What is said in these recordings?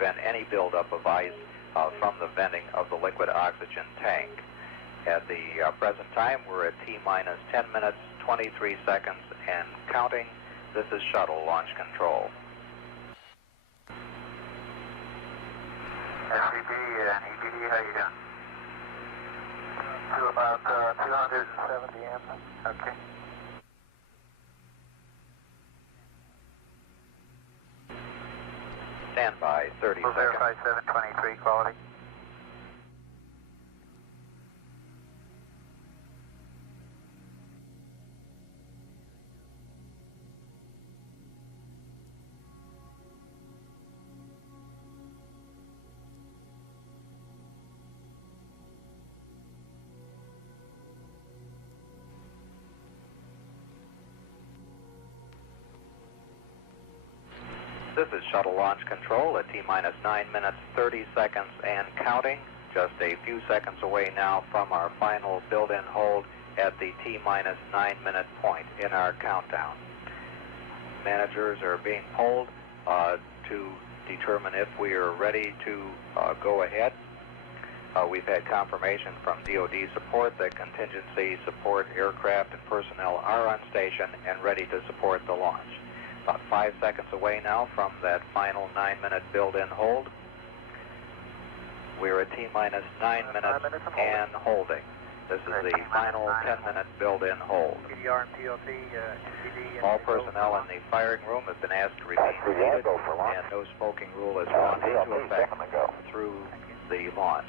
prevent any buildup of ice from the venting of the liquid oxygen tank. At the present time, we're at T-minus 10 minutes, 23 seconds, and counting. This is shuttle launch control. SCP and EPD, how you doing? To about 270 amps. Okay. Stand by 30 We'll seconds. verify 723 quality. This is shuttle launch control at T-minus 9 minutes, 30 seconds, and counting. Just a few seconds away now from our final build-in hold at the T-minus 9 minute point in our countdown. Managers are being polled to determine if we are ready to go ahead. We've had confirmation from DoD support that contingency support aircraft and personnel are on station and ready to support the launch. About 5 seconds away now from that final 9-minute build-in hold. We're at T-minus 9 minutes and holding. This is the final 10-minute build-in hold. All personnel in the firing room have been asked to remain seated, and no smoking rule has gone into effect through the launch.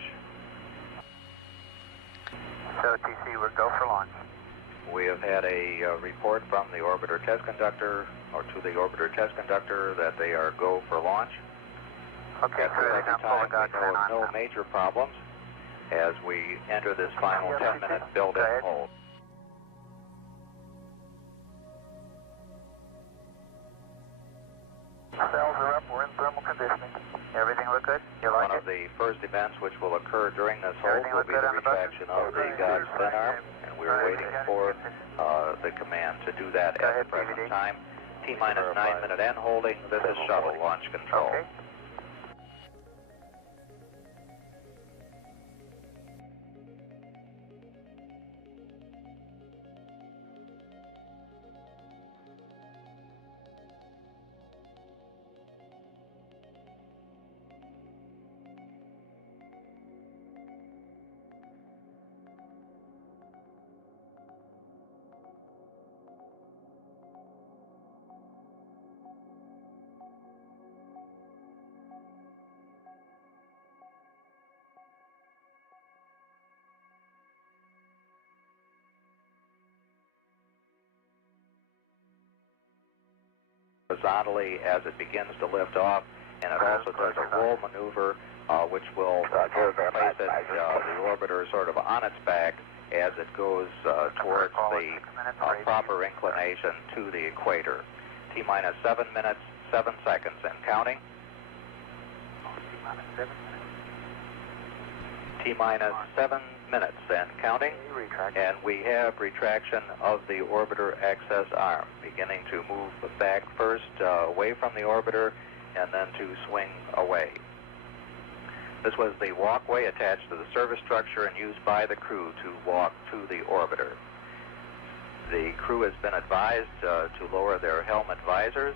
So TC, we're go for launch. We have had a report from the orbiter test conductor, or to the orbiter test conductor, that they are go for launch. Okay, At the present time, we know of no major problems as we enter this final 10-minute build-in hold. Cells are up, we're in thermal conditioning. Everything look good? You like One it? of the first events which will occur during this hold will be the retraction of the God's fin arm, and we're waiting for the command to do that at the present time. T-minus 9 minute and holding. This is shuttle launch control. Okay. Horizontally as it begins to lift off, and it also does a roll maneuver which will place the orbiter sort of on its back as it goes towards the proper inclination to the equator. T-minus 7 minutes, 7 seconds, and counting. T-minus 7 minutes and counting, and we have retraction of the orbiter access arm, beginning to move back first away from the orbiter and then to swing away. This was the walkway attached to the service structure and used by the crew to walk to the orbiter. The crew has been advised to lower their helmet visors.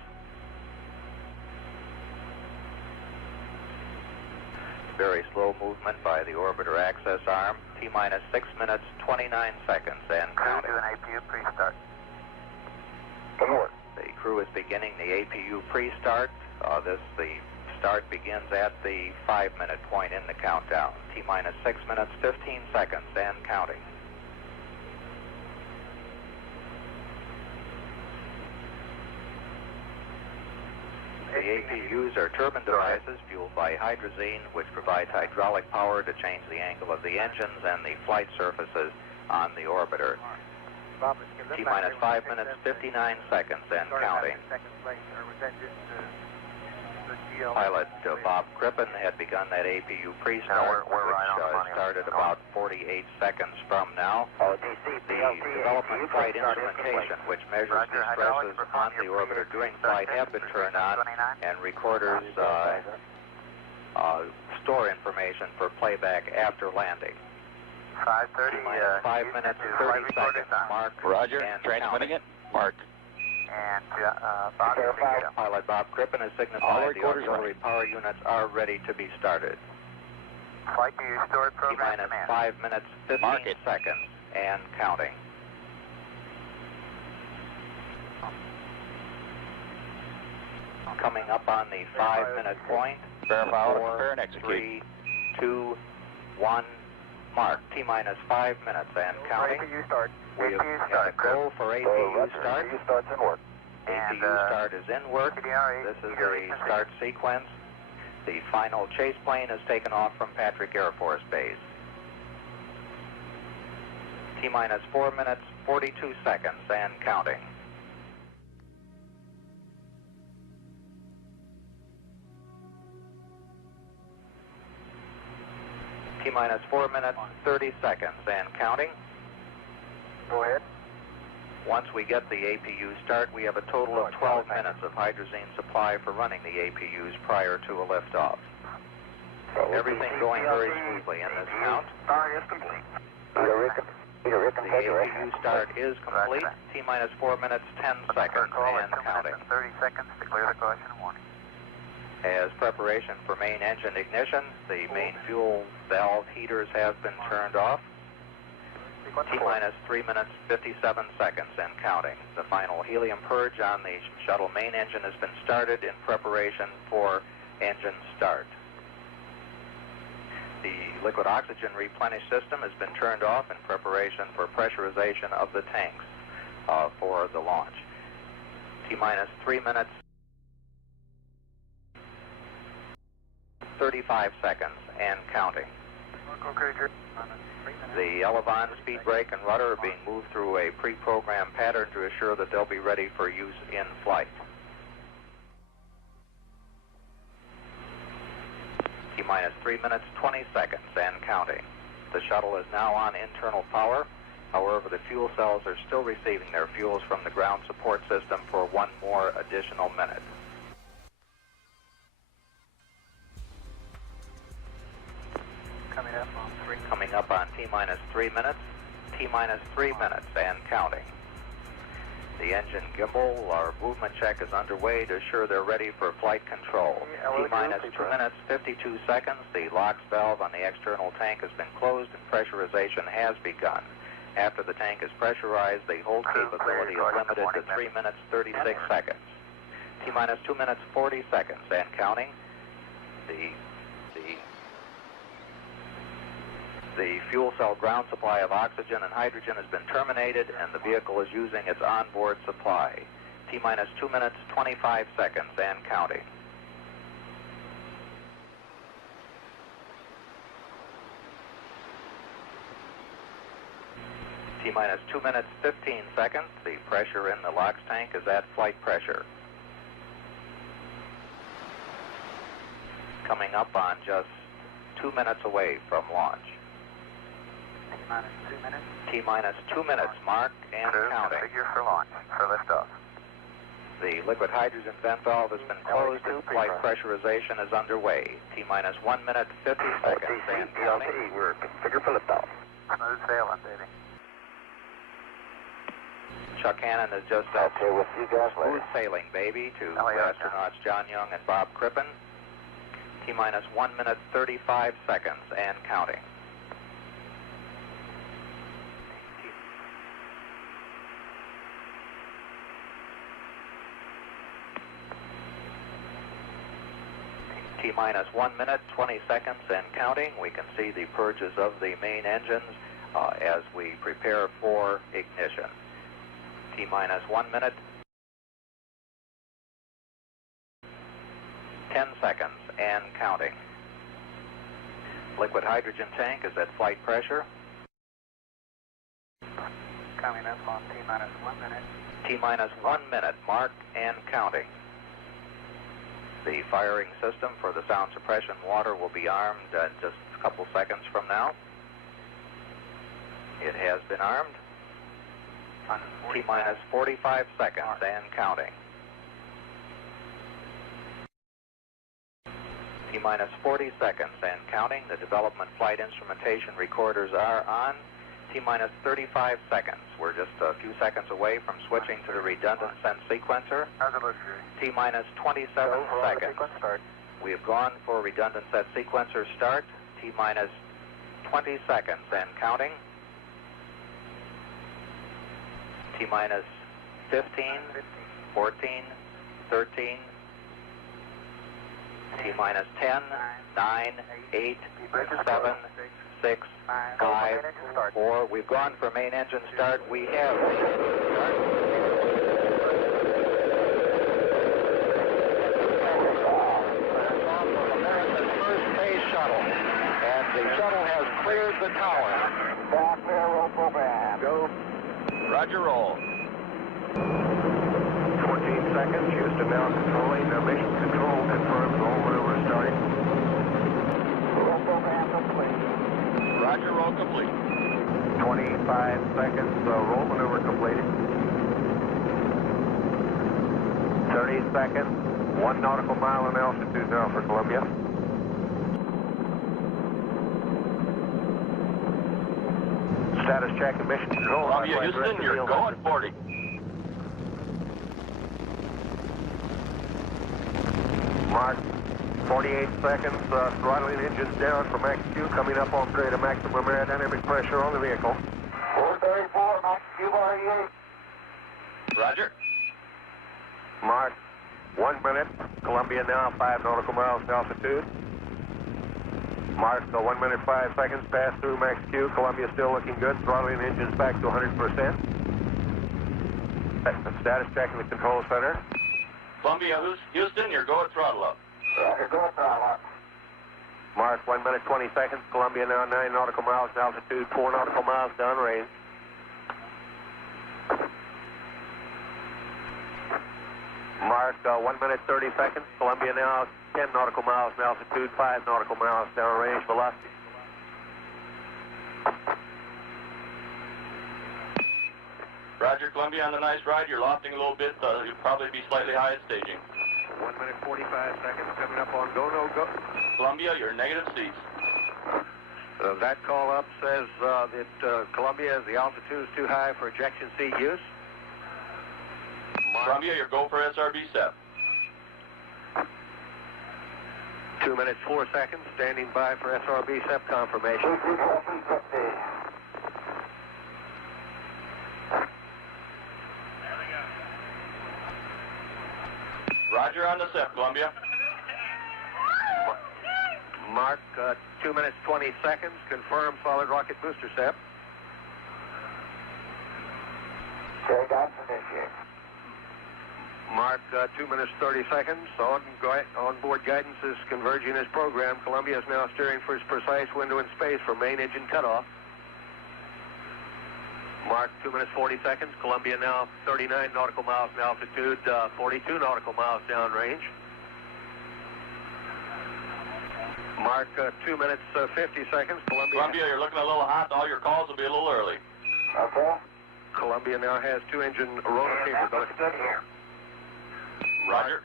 Very slow movement by the orbiter access arm. T-minus 6 minutes, 29 seconds, and counting. Do an APU pre-start. The crew is beginning the APU pre-start. The start begins at the 5-minute point in the countdown. T-minus 6 minutes, 15 seconds, and counting. The APUs are turbine devices fueled by hydrazine, which provides hydraulic power to change the angle of the engines and the flight surfaces on the orbiter. T-minus 5 minutes, 59 seconds, and counting. Pilot Bob Crippen had begun that APU pre-start, which started about 48 seconds from now. The development flight instrumentation, which measures the stresses on the orbiter during flight, have been turned on, and recorders store information for playback after landing. 5:30. Minus 5 minutes, 30 seconds. Mark. Roger. And Transmitting counting. it. Mark. And Bob, Pilot Bob Crippen has All signified the recorders auxiliary power units are ready to be started. flight to your stored program T-minus command. 5 minutes, 15 seconds, and counting. Coming up on the 5-minute point. Verify, 4, prepare, and execute. 3, 2, 1, mark. T-minus 5 minutes and counting. APU start. We have APU got a start. go for APU start. APU start's in work. APU And, start is in work. This is the start sequence. The final chase plane is taken off from Patrick Air Force Base. T-minus 4 minutes, 42 seconds, and counting. T-minus 4 minutes, 30 seconds, and counting. Go ahead. Once we get the APU start, we have a total of 12 minutes of hydrazine supply for running the APUs prior to a liftoff. Everything going very smoothly in this count. Start is complete. The APU start is complete. T-minus 4 minutes, 10 seconds, and counting. 30 seconds to clear the caution warning. As preparation for main engine ignition, the main fuel valve heaters have been turned off. T-minus 3 minutes, 57 seconds, and counting. The final helium purge on the shuttle main engine has been started in preparation for engine start. The liquid oxygen replenish system has been turned off in preparation for pressurization of the tanks for the launch. T-minus 3 minutes, 35 seconds, and counting. The elevon, speed brake, and rudder are being moved through a pre-programmed pattern to assure that they'll be ready for use in flight. T-minus 3 minutes, 20 seconds, and counting. The shuttle is now on internal power. However, the fuel cells are still receiving their fuels from the ground support system for one more additional minute. Coming up on T-minus 3 minutes, T-minus 3 minutes, and counting. The engine gimbal, our movement check is underway to assure they're ready for flight control. T-minus 2 minutes, 52 seconds. The LOX valve on the external tank has been closed and pressurization has begun. After the tank is pressurized, the hold capability is limited to 3 minutes, 36 seconds. T-minus 2 minutes, 40 seconds, and counting. The fuel cell ground supply of oxygen and hydrogen has been terminated, and the vehicle is using its onboard supply. T-minus 2 minutes, 25 seconds, and counting. T-minus 2 minutes, 15 seconds. The pressure in the LOX tank is at flight pressure. Coming up on just 2 minutes away from launch. T-minus 2 minutes. T-minus 2 minutes, mark, and counting. Configure for launch, for liftoff. The liquid hydrogen vent valve has been closed and flight pressurization is underway. T-minus 1 minute, 50 seconds, and counting. We're configured for liftoff. Smooth sailing, baby. Chuck Hannon has just said, Okay, we'll see you guys later. smooth sailing, baby, to yeah, astronauts John Young and Bob Crippen. T-minus 1 minute, 35 seconds, and counting. T-minus 1 minute, 20 seconds, and counting. We can see the purges of the main engines as we prepare for ignition. T-minus 1 minute, 10 seconds, and counting. Liquid hydrogen tank is at flight pressure. Coming up on T-minus 1 minute. T-minus 1 minute, mark, and counting. The firing system for the sound suppression water will be armed just a couple seconds from now. It has been armed. T-minus 45 seconds and counting. T-minus 40 seconds and counting. The development flight instrumentation recorders are on. T-minus 35 seconds. We're just a few seconds away from switching to the redundant sense sequencer. T-minus 27 seconds. We have gone for redundant set sequencer start. T-minus 20 seconds and counting. T-minus 15, 14, 13, T-minus 10, 9, 8, 7, 6, 5, 4. We've gone for main engine start. We have America's first Space Shuttle, and the shuttle has cleared the tower. Back there, roll program. Go. Roger, roll. 14 seconds. Houston now controlling. Mission control confirms all maneuver starting. Roll program complete. Roger, roll complete. 25 seconds. Roll maneuver completed. 30 seconds. 1 nautical mile in altitude now for Columbia. Status check and mission control. Columbia, Houston, you're going 40. Mark, 48 seconds, throttling engines down for max Q, coming up on grade of maximum aerodynamic pressure on the vehicle. 434, max Q, 48. Roger. Mark, 1 minute, Columbia now 5 nautical miles in altitude. Mark, 1 minute 5 seconds, pass through max Q, Columbia still looking good, throttling engines back to 100%. Status check in the control center. Columbia, Houston, you're going throttle up. Roger, go throttle up. Mark, 1 minute 20 seconds, Columbia now 9 nautical miles in altitude, 4 nautical miles downrange. Mark, 1 minute 30 seconds, Columbia now 10 nautical miles in altitude, 5 nautical miles downrange velocity. Roger, Columbia, on the nice ride. You're lofting a little bit. You'll probably be slightly high at staging. 1 minute 45 seconds, coming up on go, no go. Columbia, you're negative seats. That call up says that Columbia, the altitude is too high for ejection seat use. Mark, Columbia, you're go for SRB SEP. 2 minutes 4 seconds, standing by for SRB SEP confirmation. Roger on the SEP, Columbia. Mark, 2 minutes 20 seconds, confirm solid rocket booster SEP. Mark, 2 minutes 30 seconds, on-board guidance is converging as programmed. Columbia is now steering for its precise window in space for main engine cutoff. Mark, 2 minutes 40 seconds, Columbia now 39 nautical miles in altitude, 42 nautical miles downrange. Mark, 2 minutes 50 seconds, Columbia, you're looking a little hot. All your calls will be a little early. Okay. Columbia now has 2 engine rotor capability. Roger.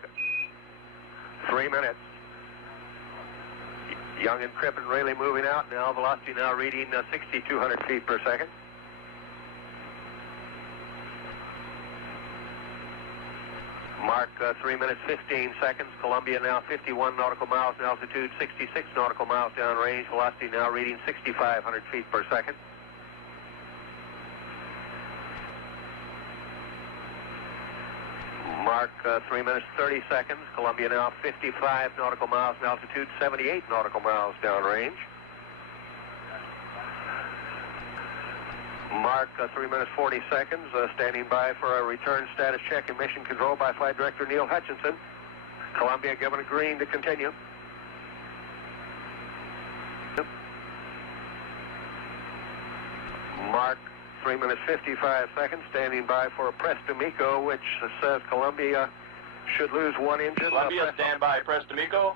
3 minutes. Young and Crippen really moving out now. Velocity now reading 6,200 feet per second. Mark, 3 minutes 15 seconds. Columbia now 51 nautical miles in altitude, 66 nautical miles downrange. Velocity now reading 6,500 feet per second. Mark, 3 minutes 30 seconds. Columbia now 55 nautical miles in altitude, 78 nautical miles downrange. Mark, 3 minutes 40 seconds, standing by for a return status check and mission control by Flight Director Neil Hutchinson. Columbia given a green to continue. Mark, 3 minutes 55 seconds, standing by for a press to MECO, which says Columbia should lose 1 engine. Columbia, stand by, press to MECO.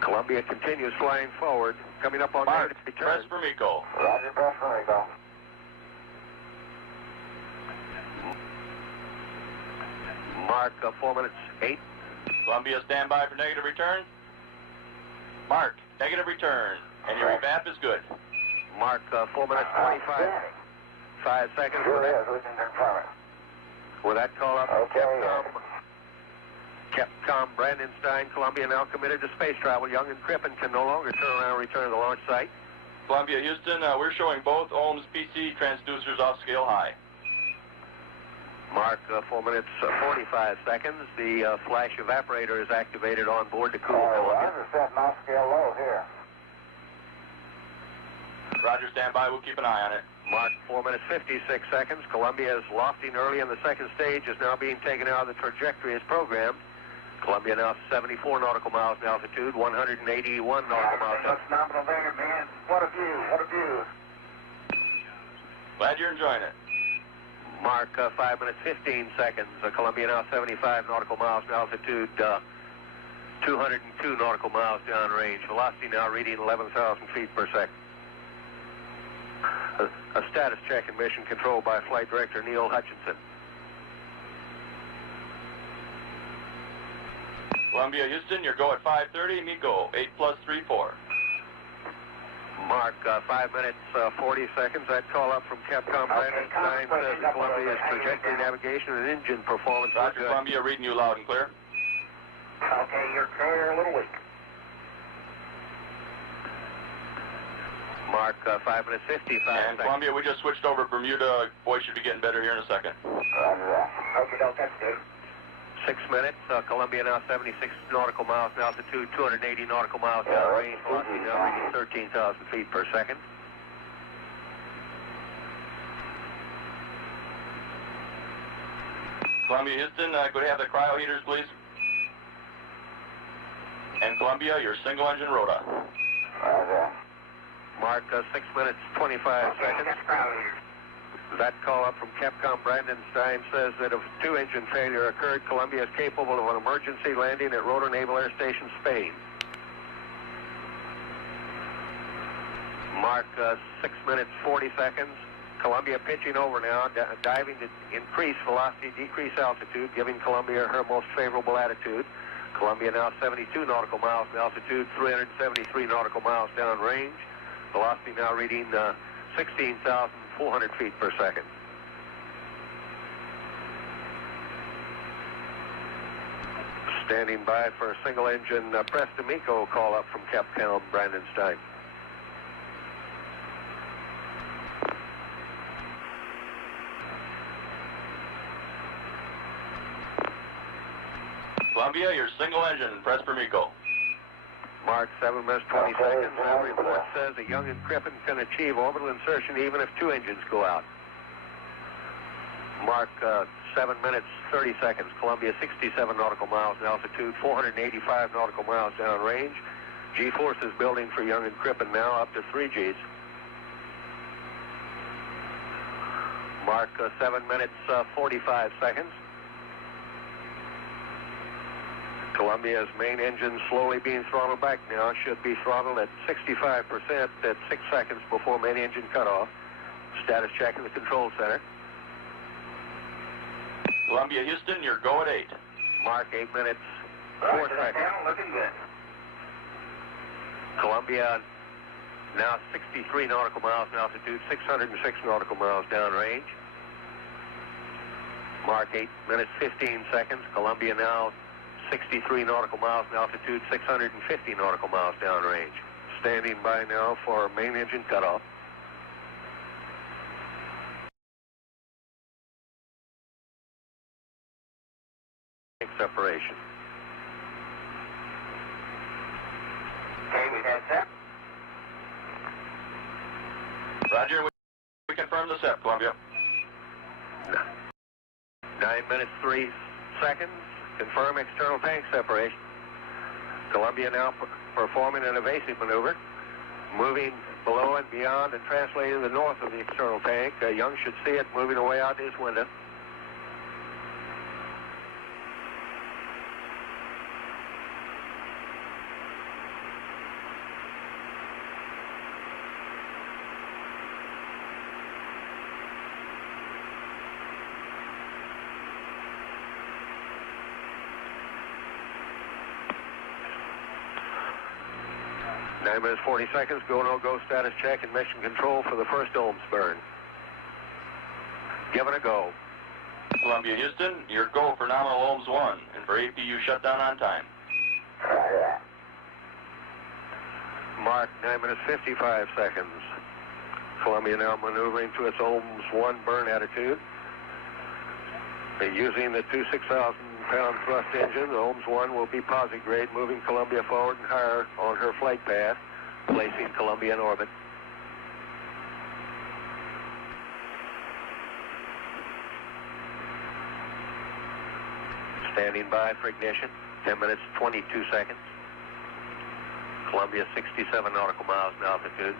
Columbia continues flying forward, coming up on Mark, return. press for MECO. Roger, press for MECO. Mark, 4 minutes 8, Columbia, stand by for negative return. Mark, negative return. And your revamp is good. Mark, 4 minutes 25. 5 seconds. With that call up from Capcom Brandenstein, Columbia now committed to space travel. Young and Crippen can no longer turn around and return to the launch site. Columbia, Houston, we're showing both ohms PC transducers off scale high. Mark, 4 minutes 45 seconds. The flash evaporator is activated on board to cool Columbia. Set off scale low here. Roger, stand by. We'll keep an eye on it. Mark, 4 minutes 56 seconds. Columbia is lofting early in the second stage, is now being taken out of the trajectory as programmed. Columbia now 74 nautical miles in altitude, 181 nautical miles. Looks nominal there, man. What a view, what a view. Glad you're enjoying it. Mark, 5 minutes 15 seconds. Columbia now 75 nautical miles in altitude, 202 nautical miles downrange. Velocity now reading 11,000 feet per second. A status check and mission control by Flight Director Neil Hutchinson. Columbia, Houston, your go at 5:30. Me go. 8+34. Mark, 5 minutes 40 seconds. That call up from Capcom Brandenstein says that Columbia's trajectory, navigation, and engine performance are Roger, good. Columbia, reading you loud and clear. Okay, you're clear, a little weak. Mark, 5 minutes 55 And seconds. Columbia, we just switched over Bermuda. Boy, should be getting better here in a second. Roger that. Okay, that's good. 6 minutes. Columbia now 76 nautical miles in altitude, 280 nautical miles downrange. Velocity now reading 13,000 feet per second. Columbia, Houston, could I have the cryo heaters, please? And Columbia, your single engine rota. Roger. Mark, 6 minutes 25 seconds. That call up from Capcom Brandenstein says that if two-engine failure occurred, Columbia is capable of an emergency landing at Rotor Naval Air Station, Spain. Mark, 6 minutes 40 seconds. Columbia pitching over now, diving to increase velocity, decrease altitude, giving Columbia her most favorable attitude. Columbia now 72 nautical miles in altitude, 373 nautical miles downrange. Velocity now reading 16,400 feet per second. Standing by for a single engine press to MECO call up from Capcom Brandenstein. Columbia, your single engine, press for MECO. Mark, 7 minutes 20 seconds. That report says that Young and Crippen can achieve orbital insertion even if two engines go out. Mark, 7 minutes 30 seconds. Columbia, 67 nautical miles in altitude, 485 nautical miles downrange. G-forces building for Young and Crippen now up to 3 Gs. Mark, 7 minutes 45 seconds. Columbia's main engine slowly being throttled back now. Should be throttled at 65% at 6 seconds before main engine cutoff. Status check in the control center. Columbia, Houston, your go at 8. Mark, 8 minutes 4 seconds. Looking good. Columbia now 63 nautical miles in altitude, 606 nautical miles downrange. Mark, 8 minutes 15 seconds. Columbia now 63 nautical miles in altitude, 650 nautical miles downrange. Standing by now for main engine cutoff. Separation. Okay, we've had set. Roger, we confirm the set, Columbia. 9 minutes 3 seconds. Confirm external tank separation. Columbia now performing an evasive maneuver, moving below and beyond and translating to the north of the external tank. Young should see it moving away out his window. 9 minutes 40 seconds, go, no go status check and mission control for the first ohms burn. Give it a go. Columbia, Houston, your go for nominal ohms 1, and for APU shutdown on time. Mark, 9 minutes 55 seconds. Columbia now maneuvering to its ohms 1 burn attitude. Using the two 6,000-pound thrust engine, ohms 1 will be posigrade, moving Columbia forward and higher on her flight path, placing Columbia in orbit. Standing by for ignition, 10 minutes 22 seconds. Columbia 67 nautical miles in altitude,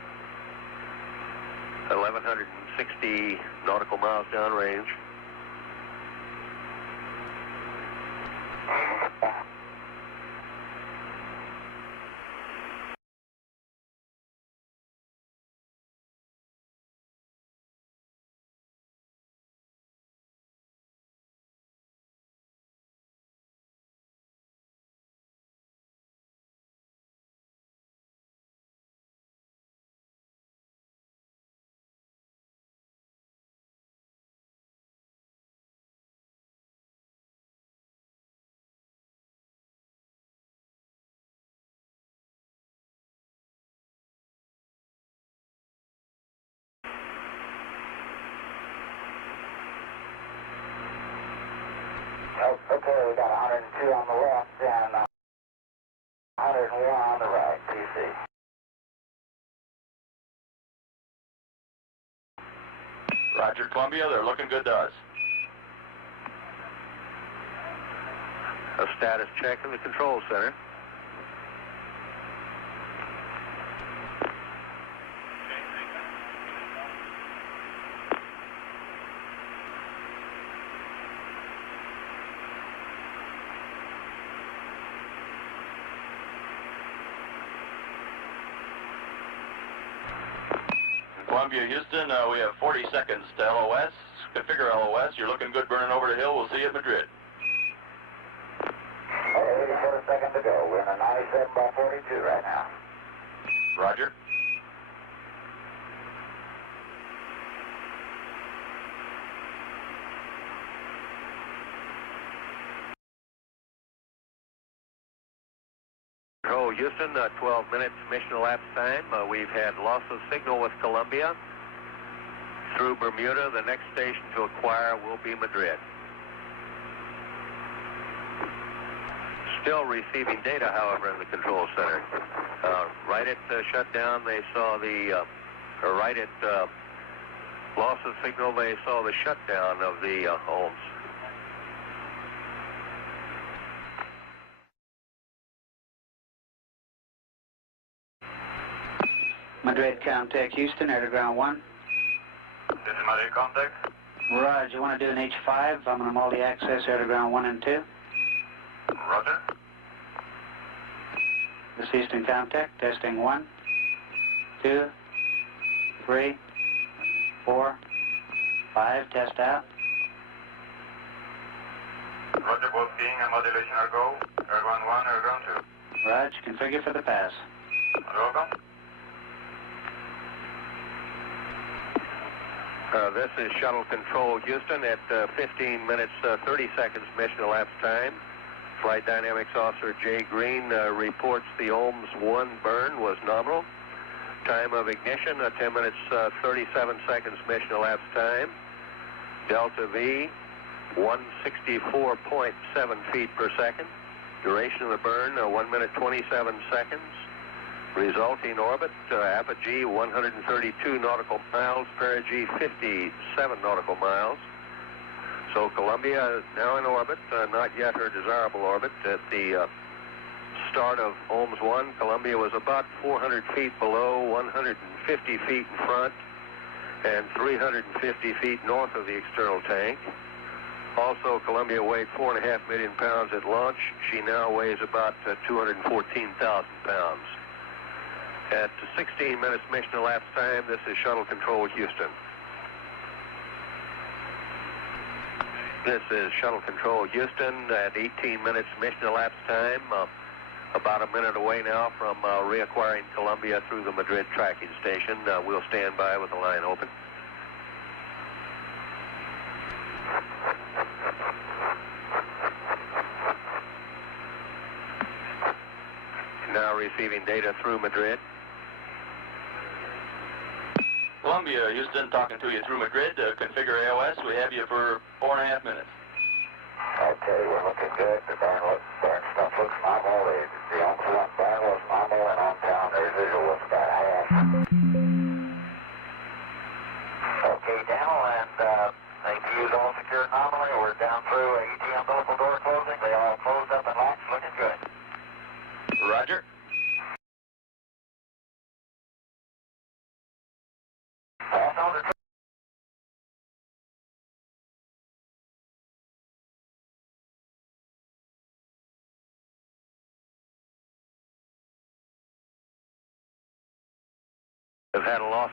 1,160 nautical miles downrange. Okay, we got 102 on the left and 101 on the right, PC. Roger, Columbia, they're looking good to us. A status check in the control center. Columbia, Houston, we have 40 seconds to LOS. Configure LOS. You're looking good burning over the hill. We'll see you at Madrid. Okay, 84 seconds to go. We're in a 97 by 42 right now. Roger. Houston, 12 minutes mission elapsed time. We've had loss of signal with Columbia through Bermuda. The next station to acquire will be Madrid. Still receiving data, however, in the control center. Right at shutdown, they saw the, right at loss of signal, they saw the shutdown of the ohms. Madrid contact Houston, air to ground 1. This is Madrid contact. Roger, you want to do an H5? I'm on a multi-access, air to ground 1 and 2. Roger. This is Houston contact, testing 1, 2, 3, 4, 5, test out. Roger, both being and modulation are go. Air ground 1, air ground 2. Roger, configure for the pass. Welcome. This is Shuttle Control Houston at 15 minutes 30 seconds mission elapsed time. Flight Dynamics Officer Jay Green reports the ohms 1 burn was nominal. Time of ignition 10 minutes 37 seconds mission elapsed time. Delta V 164.7 feet per second. Duration of the burn 1 minute 27 seconds. Resulting orbit, apogee 132 nautical miles, perigee 57 nautical miles. So Columbia is now in orbit, not yet her desirable orbit. At the start of ohms 1, Columbia was about 400 feet below, 150 feet in front, and 350 feet north of the external tank. Also, Columbia weighed 4.5 million pounds at launch. She now weighs about 214,000 pounds. At 16 minutes mission elapsed time, this is Shuttle Control Houston. This is Shuttle Control Houston at 18 minutes mission elapsed time. About a minute away now from reacquiring Columbia through the Madrid tracking station. We'll stand by with the line open. Now receiving data through Madrid. Columbia, Houston, talking to you through Madrid. Configure AOS. We have you for 4.5 minutes. Okay, we're looking good. The burn stuff looks normal. The on-front burn looks normal, and on-town the residual looks about half. Okay, Daniel, and APU's all secured nominally. We're down through ETM umbilical door closing. They all closed up and locked, looking good. Roger. Pass on the Have had a loss.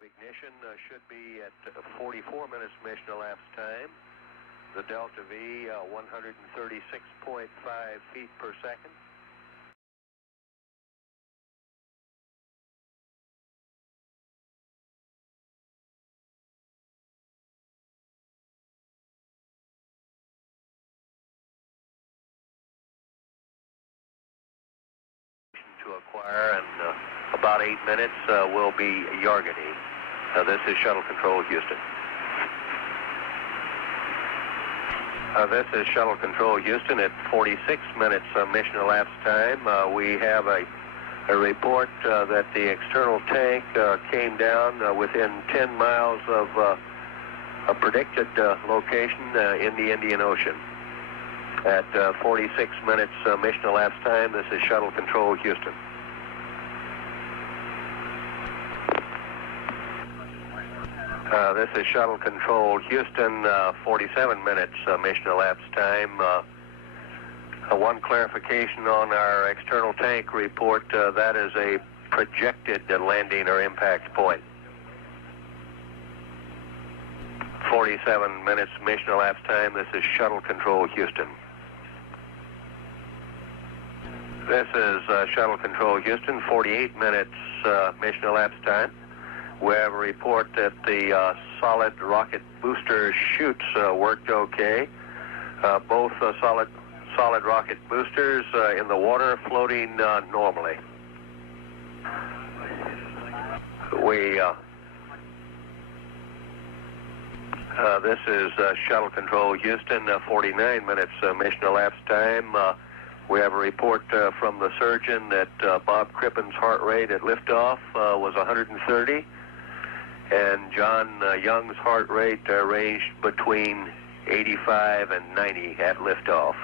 Ignition should be at 44 minutes mission elapsed time. The delta V 136.5 feet per second. To acquire, and about 8 minutes will be Yargany. This is Shuttle Control, Houston. This is Shuttle Control, Houston. At 46 minutes mission elapsed time, we have a report that the external tank came down within 10 miles of a predicted location in the Indian Ocean. At 46 minutes mission elapsed time, this is Shuttle Control, Houston. This is Shuttle Control, Houston, 47 minutes mission elapsed time. One clarification on our external tank report, that is a projected landing or impact point. 47 minutes mission elapsed time, this is Shuttle Control, Houston. This is Shuttle Control, Houston, 48 minutes mission elapsed time. We have a report that the solid rocket booster chutes worked okay. Both solid rocket boosters in the water floating normally. This is Shuttle Control, Houston, 49 minutes mission elapsed time. We have a report from the surgeon that Bob Crippen's heart rate at liftoff was 130. And John Young's heart rate ranged between 85 and 90 at liftoff.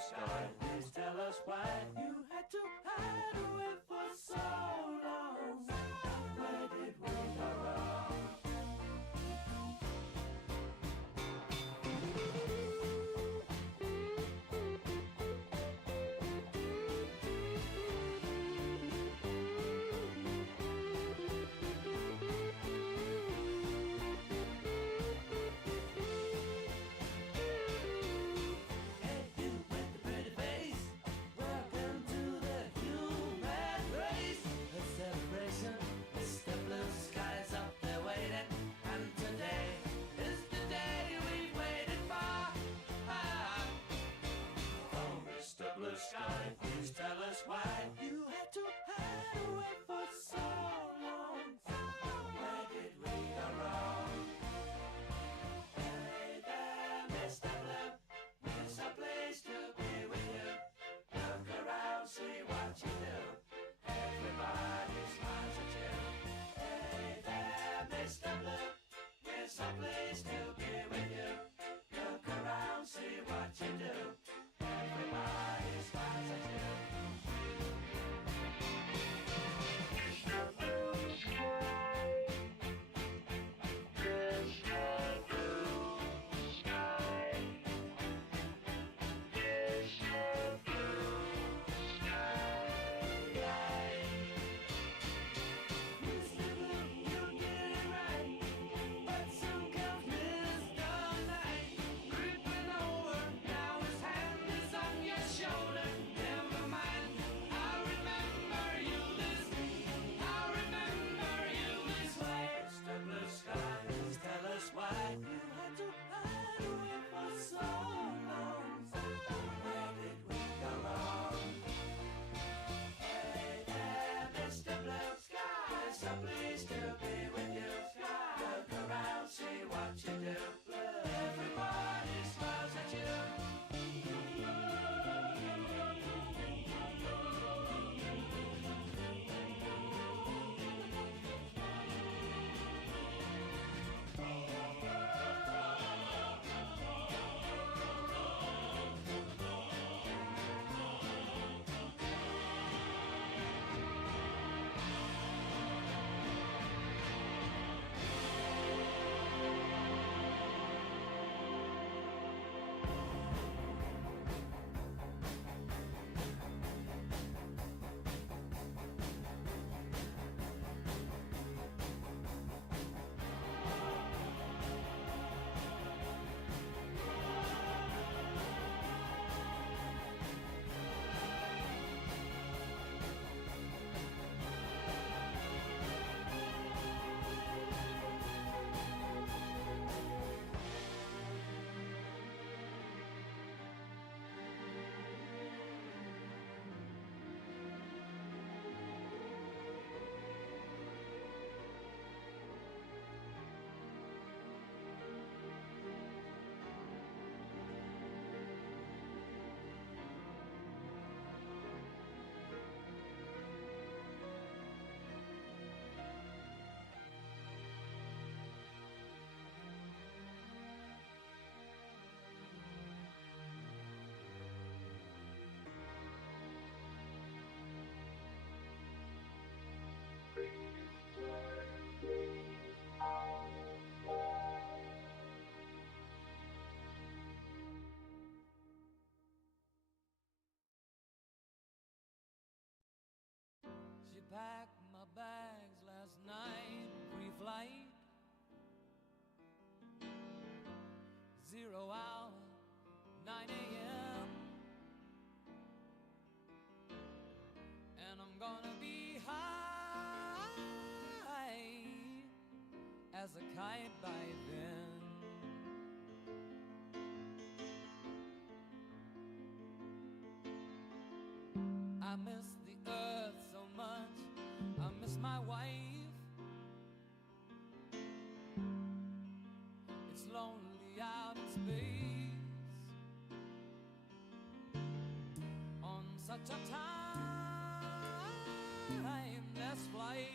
sky. Please tell us why you had to hide away for so long. Where did we go wrong? Sky, please tell us why you had to hide away for so long. Where did we go wrong? Hey there, Mr. Blue, it's a place to be with you. Look around, see what you do. Everybody smiles at you. Hey there, Mr. Blue, it's a place to be with you. Look around, see what you do. Everybody smiles at you. She packed my bags last night, pre-flight, 0 hour, 9 a.m. And I'm gonna be high as a kite by then. I miss the earth so much, I miss my wife. It's lonely out in space on such a timeless flight.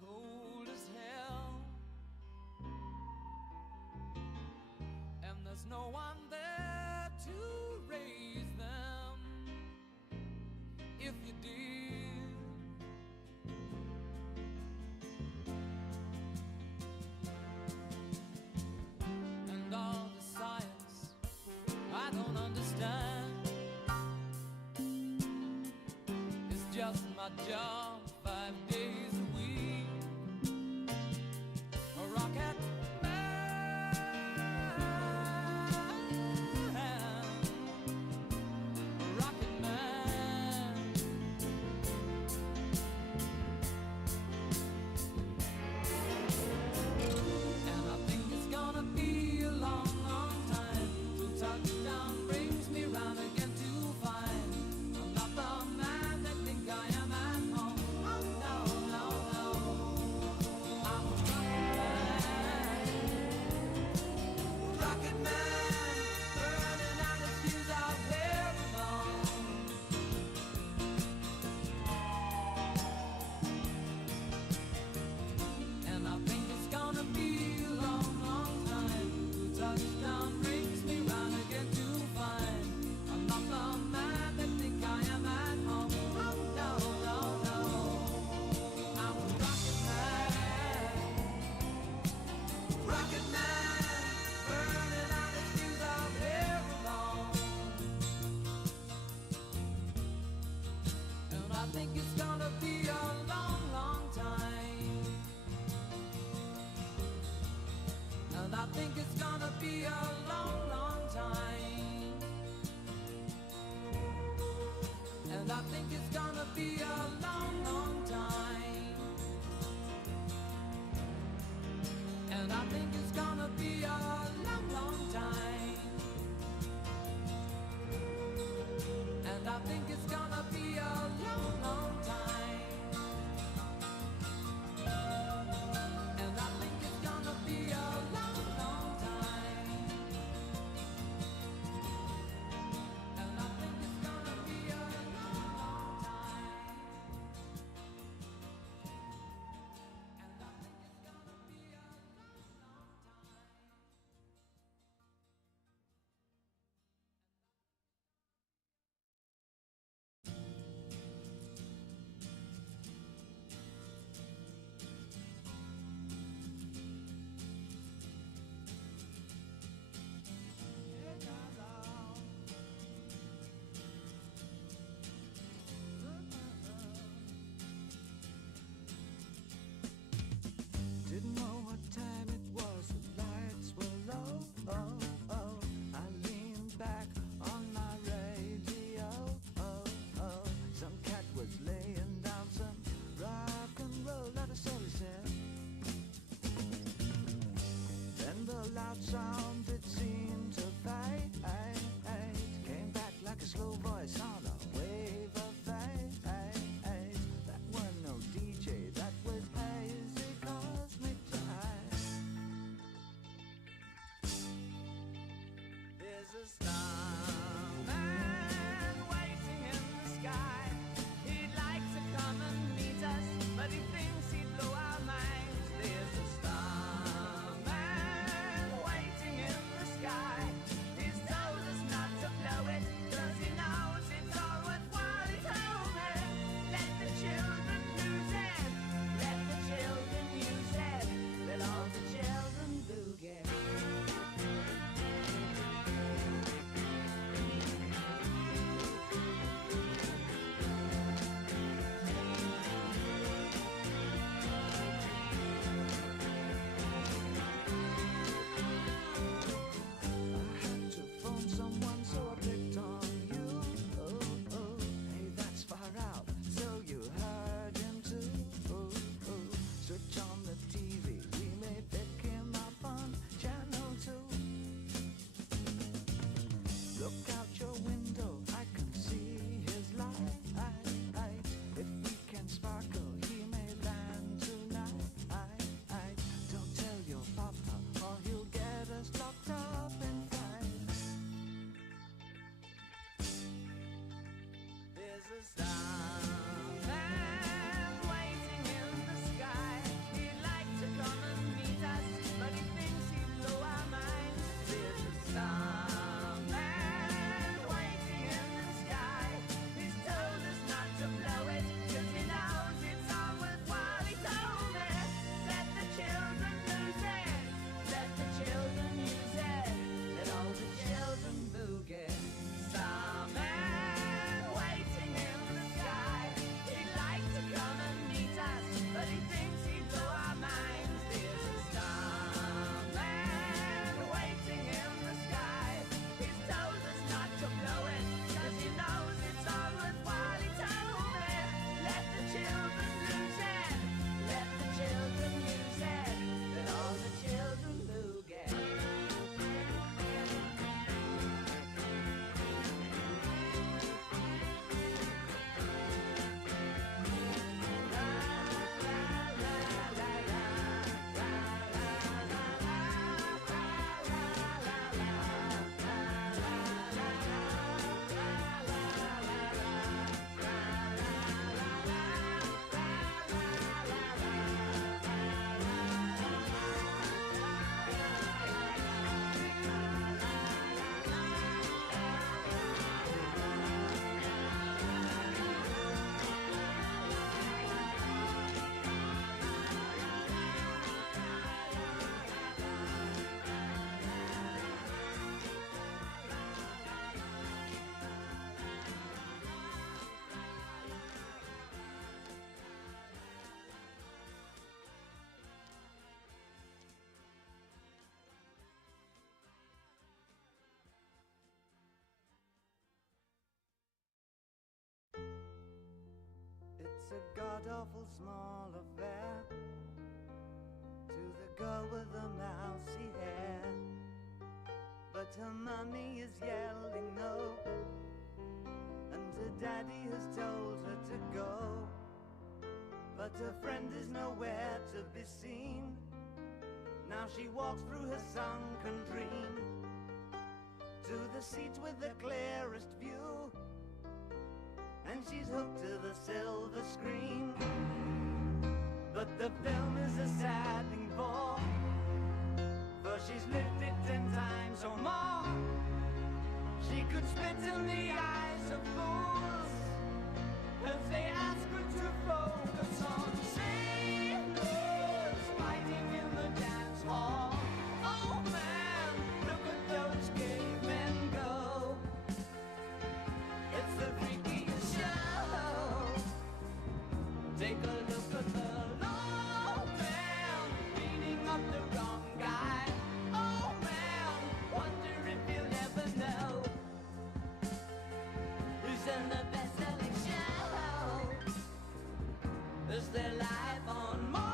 cold as hell, and there's no one there to raise them if you did. And all the science I don't understand, it's just my job 5 days a week. A rocket man, a rocket man. And I think it's gonna be a long, long time till touchdown brings me round again to find I'm not the man that think I am at home. Oh no, no, no, I'm a rocket man, burning out his fuse out here alone. And I think it's gonna be a long, long time till touchdown brings me round again to find I'm not the man that think I am at home. Oh no, no, no, I'm a rocket man, burning out his fuse out here alone. And I think it's gonna be a long, long time. And I think it's gonna be a long, long time. And I think it's gonna be a long, long time. And I think it's gonna be a long, long time. And I think it's gonna be a long, long time. And I think it's gonna be a long, long time. And I think it's gonna be a long, long time. And I think it's gonna be a long, long time. It's a god-awful small affair to the girl with the mousy hair, but her mummy is yelling no, and her daddy has told her to go, but her friend is nowhere to be seen. Now she walks through her sunken dream to the seat with the clearest view, and she's hooked to the silver screen. But the film is a sad thing for she's lived it 10 times or more. She could spit in the eyes of fools if they ask her to focus on sailors fighting in the dance hall. Oh man, look at those cavemen go. It's the freakiest show. Take a look at the low man beating up the wrong guy. Oh man, wonder if you'll ever know who's in the best-selling show. Is their life on Mars?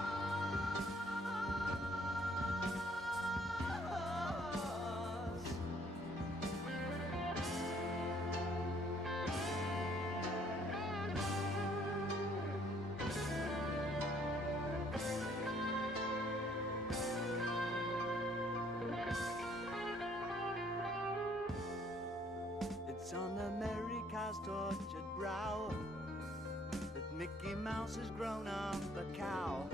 It's on America's tortured brow that Mickey Mouse has grown up a cow.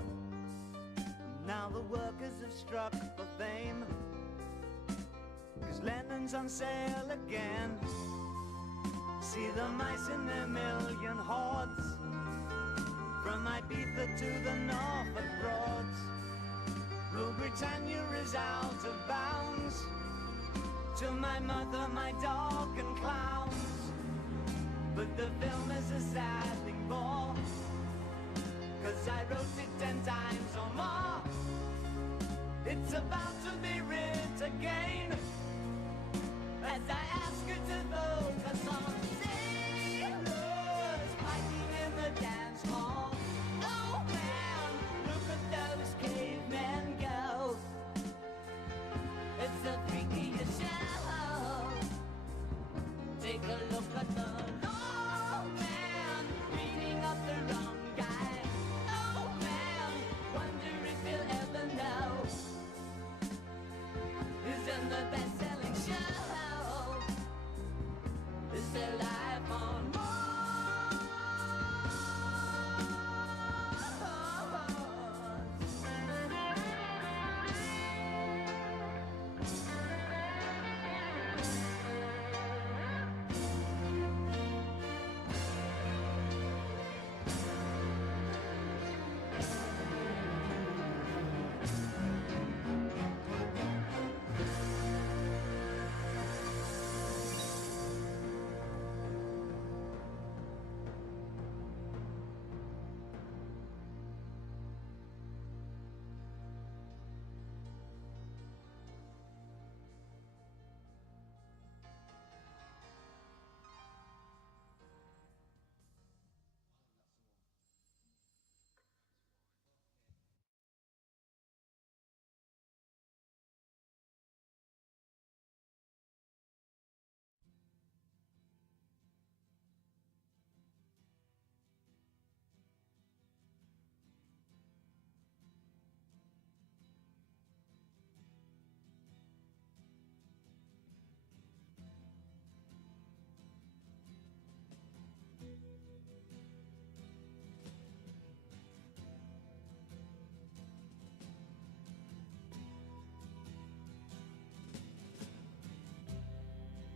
And now the workers have struck for fame, 'cause Lennon's on sale again. See the mice in their million hordes, from Ibiza to the Norfolk Broads. Rule Britannia is out of bounds, to my mother, my dog and clowns. But the film is a sad thing for, 'cause I wrote it 10 times or more. It's about to be writ again, as I ask you to focus on sailors fighting in the dance hall. Oh man, look at those cavemen go. It's the freakiest show. Take a look at the low man beating up the wrong guy. Oh man, wonder if you'll ever know who's in the best-selling show. Is their life on Mars?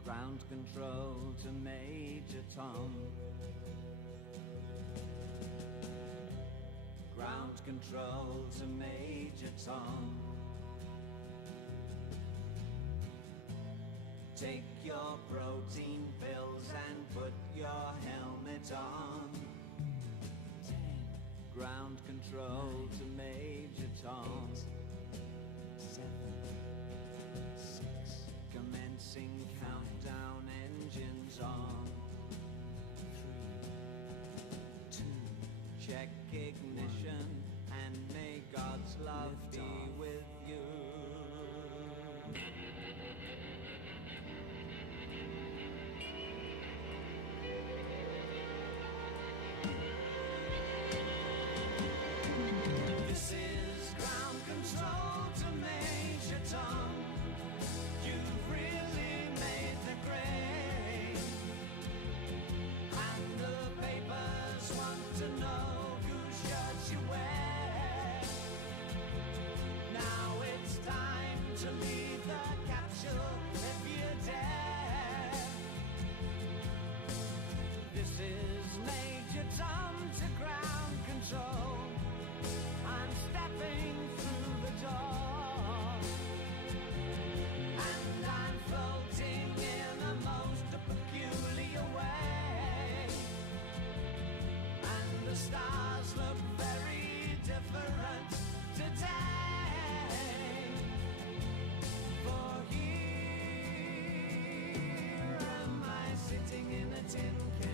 Ground control to Major Tom. Ground control to Major Tom. Take your protein pills and put your helmet on. 10. Ground control to Major Tom. 7. 6. Commencing countdown, engines on. 3, 2, love be with you. This is ground control to Major Tom. You've really made the grade, and the papers want to know whose shirt you wear. Now it's time to leave the capsule if you dare. This is Major Tom to ground control. I'm stepping through the door, and I'm floating in a most peculiar way, and the stars look very different today. For here am I sitting in a tin can.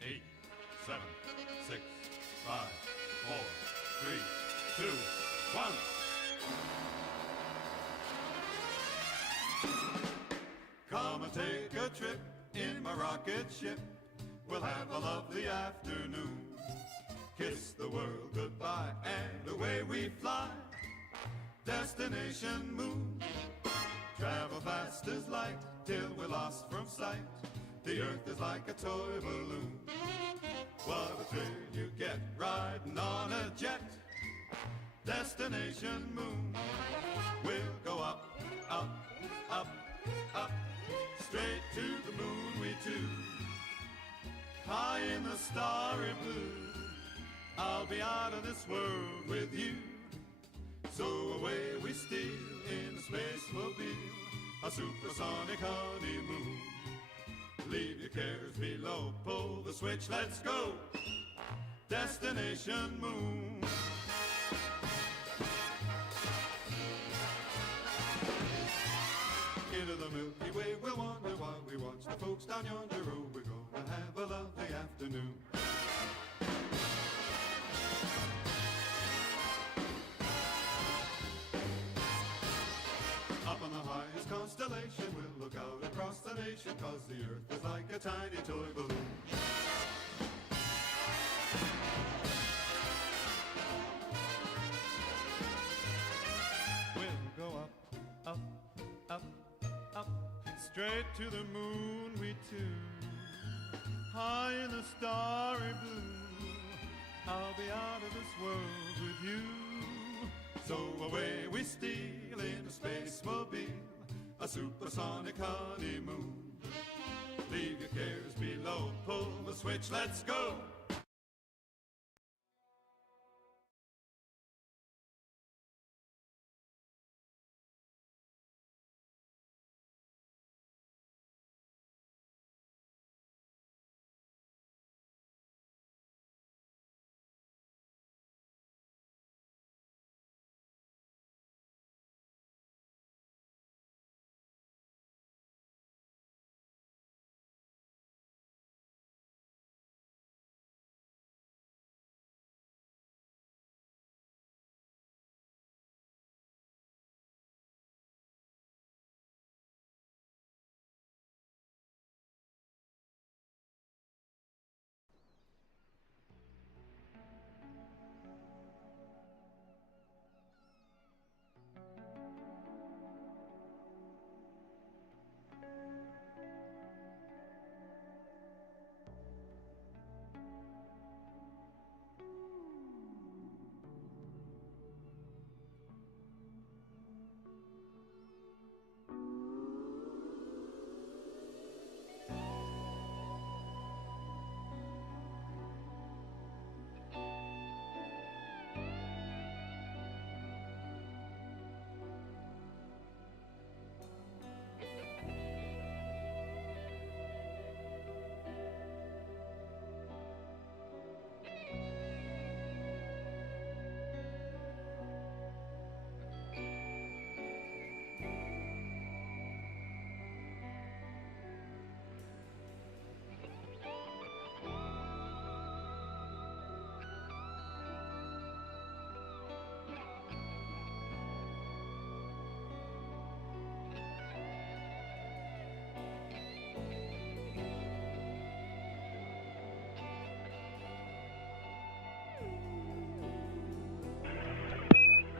Eight, 7, 6, 5, 4, 3, 2, 1. Come and take a trip in my rocket ship. We'll have a lovely afternoon. Kiss the world goodbye and away we fly. Destination moon. Travel fast as light till we're lost from sight. The earth is like a toy balloon. What a thrill you get riding on a jet. Destination moon. We'll go up, up, up, up. Straight to the moon we two. high in the starry blue. I'll be out of this world with you. So away we steal in a spacemobile, a supersonic honeymoon. Leave your cares below, pull the switch, let's go. Destination moon. Into the Milky Way, we'll wander while we watch the folks down yonder road. We're gonna have a lovely afternoon. Up on the highest constellation, we'll look out across the nation, 'cause the Earth is like a tiny toy balloon. We'll go up, up, up, up, straight to the moon we tune. High in the starry blue, I'll be out of this world with you. So away we steal in a spacemobile, a supersonic honeymoon. Leave your cares below, pull the switch, let's go.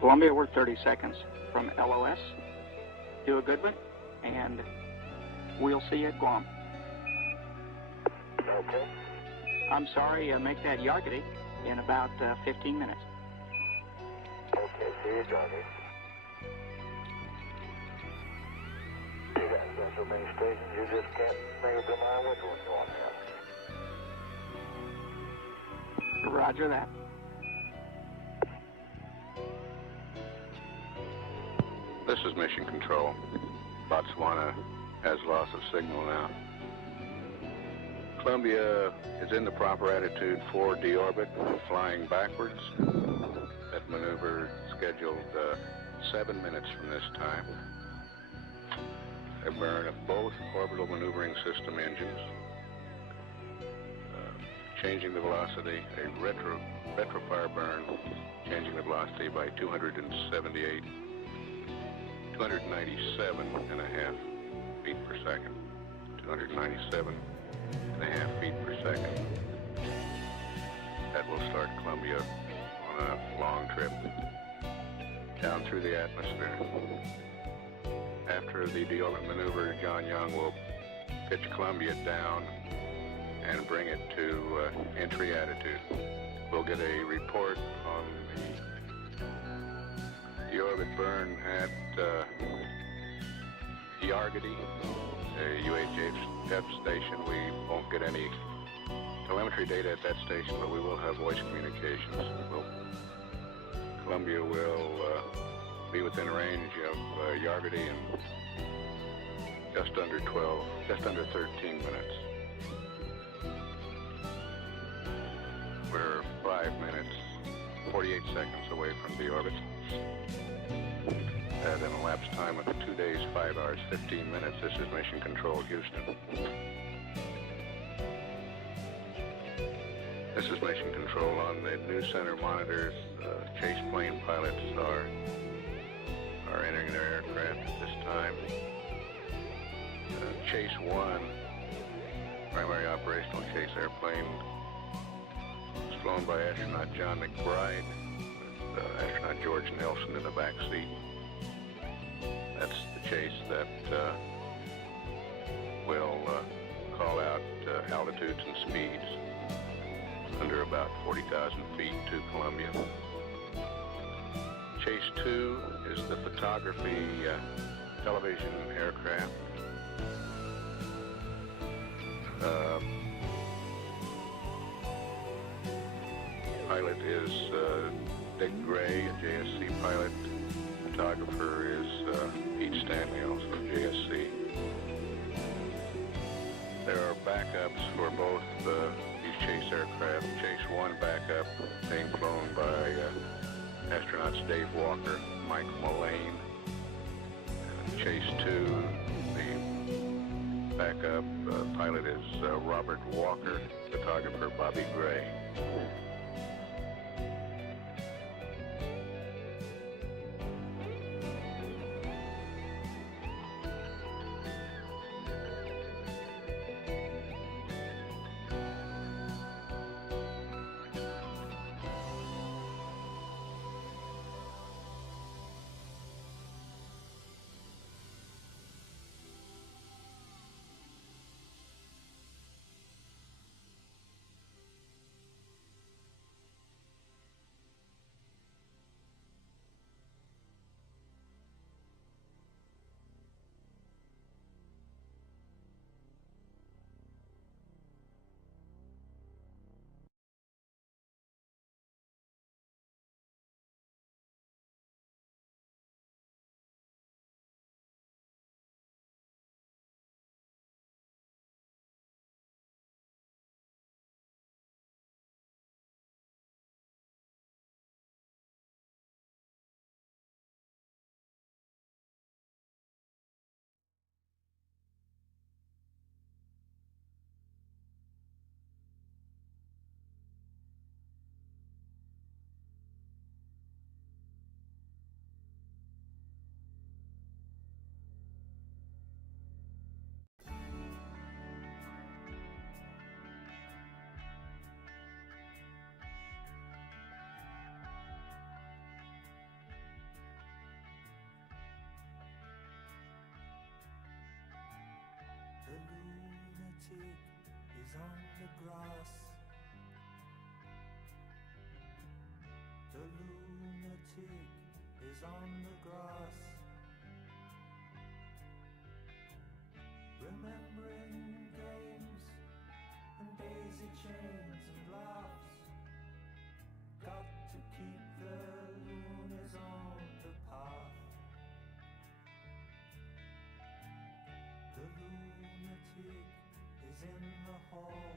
Columbia, we're 30 seconds from LOS. Do a good one, and we'll see you at Guam. Okay. I'm sorry, make that Yargity in about 15 minutes. Okay, see you, Johnny. You got so many stations, you just can't make up your mind which one's going on. Roger that. This is Mission Control. Botswana has loss of signal now. Columbia is in the proper attitude for deorbit, flying backwards. That maneuver scheduled 7 minutes from this time. A burn of both orbital maneuvering system engines. Changing the velocity, a retrofire burn, changing the velocity by 297.5 feet per second. 297.5 feet per second. That will start Columbia on a long trip down through the atmosphere. After the deorbit maneuver, John Young will pitch Columbia down and bring it to entry attitude. We'll get a report on the orbit burn at Yargity, a UHF station. We won't get any telemetry data at that station, but we will have voice communications. Columbia will be within range of Yargady in just under 13 minutes. We're 5 minutes, 48 seconds away from the orbit. At an elapsed time of 2 days, 5 hours, 15 minutes. This is Mission Control, Houston. This is Mission Control on the news center monitors. Chase plane pilots are entering their aircraft at this time. Chase 1, primary operational chase airplane, was flown by astronaut John McBride, with astronaut George Nelson in the back seat. That's the chase that will call out altitudes and speeds under about 40,000 feet to Columbia. Chase 2 is the photography television aircraft. Pilot is Dick Gray, a JSC pilot. Photographer is Pete Stanley, also JSC. There are backups for both these chase aircraft. Chase 1 backup being flown by astronauts Dave Walker, Mike Mullane. Chase 2, the backup pilot is Robert Walker, photographer Bobby Gray. The lunatic is on the grass. The lunatic is on the grass. Remembering games and daisy chains and laughs. Got to keep the loonies on the path. The lunatic is in the hall.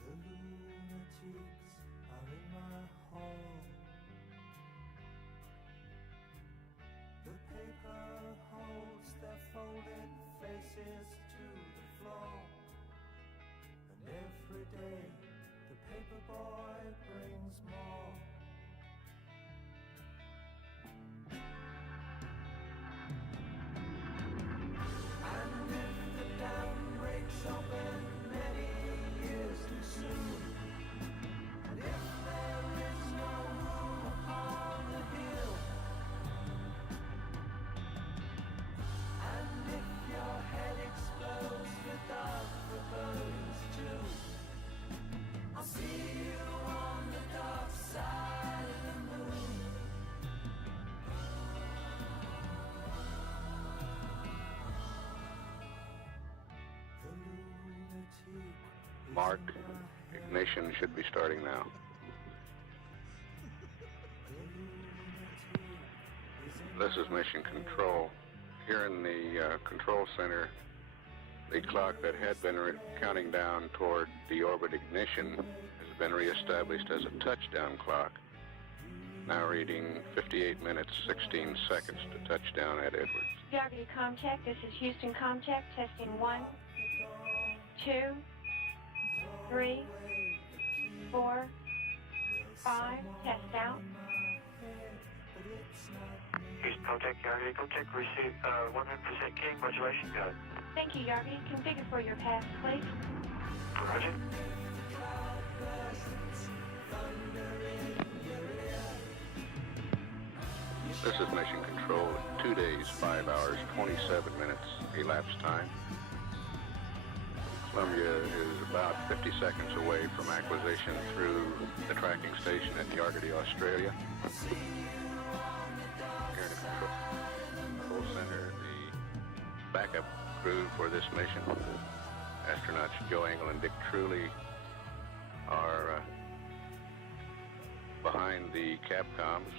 The lunatics are in my hall. The paper holds their folded faces to the floor. And every day the paper boy brings more. And if the dam breaks open many years too soon, and if there is no room upon the hill, and if your head explodes without the bones too, I'll see you Mark, ignition should be starting now. This is Mission Control. Here in the control center, the clock that had been counting down toward deorbit ignition has been reestablished as a touchdown clock, now reading 58 minutes, 16 seconds to touchdown at Edwards. Geography Comtech, this is Houston Comtech, testing 1, 2, 3, 4, 5, test out. Houston Comtech, Geography Comtech, receive 100% key, modulation, go. Thank you, Geography. Configure for your pass, please. Roger. This is Mission Control at 2 days, 5 hours, 27 minutes elapsed time. Columbia is about 50 seconds away from acquisition through the tracking station at Yargady, Australia. Here in the control center, the backup crew for this mission, astronauts Joe Engel and Dick Truly, are behind the Capcoms.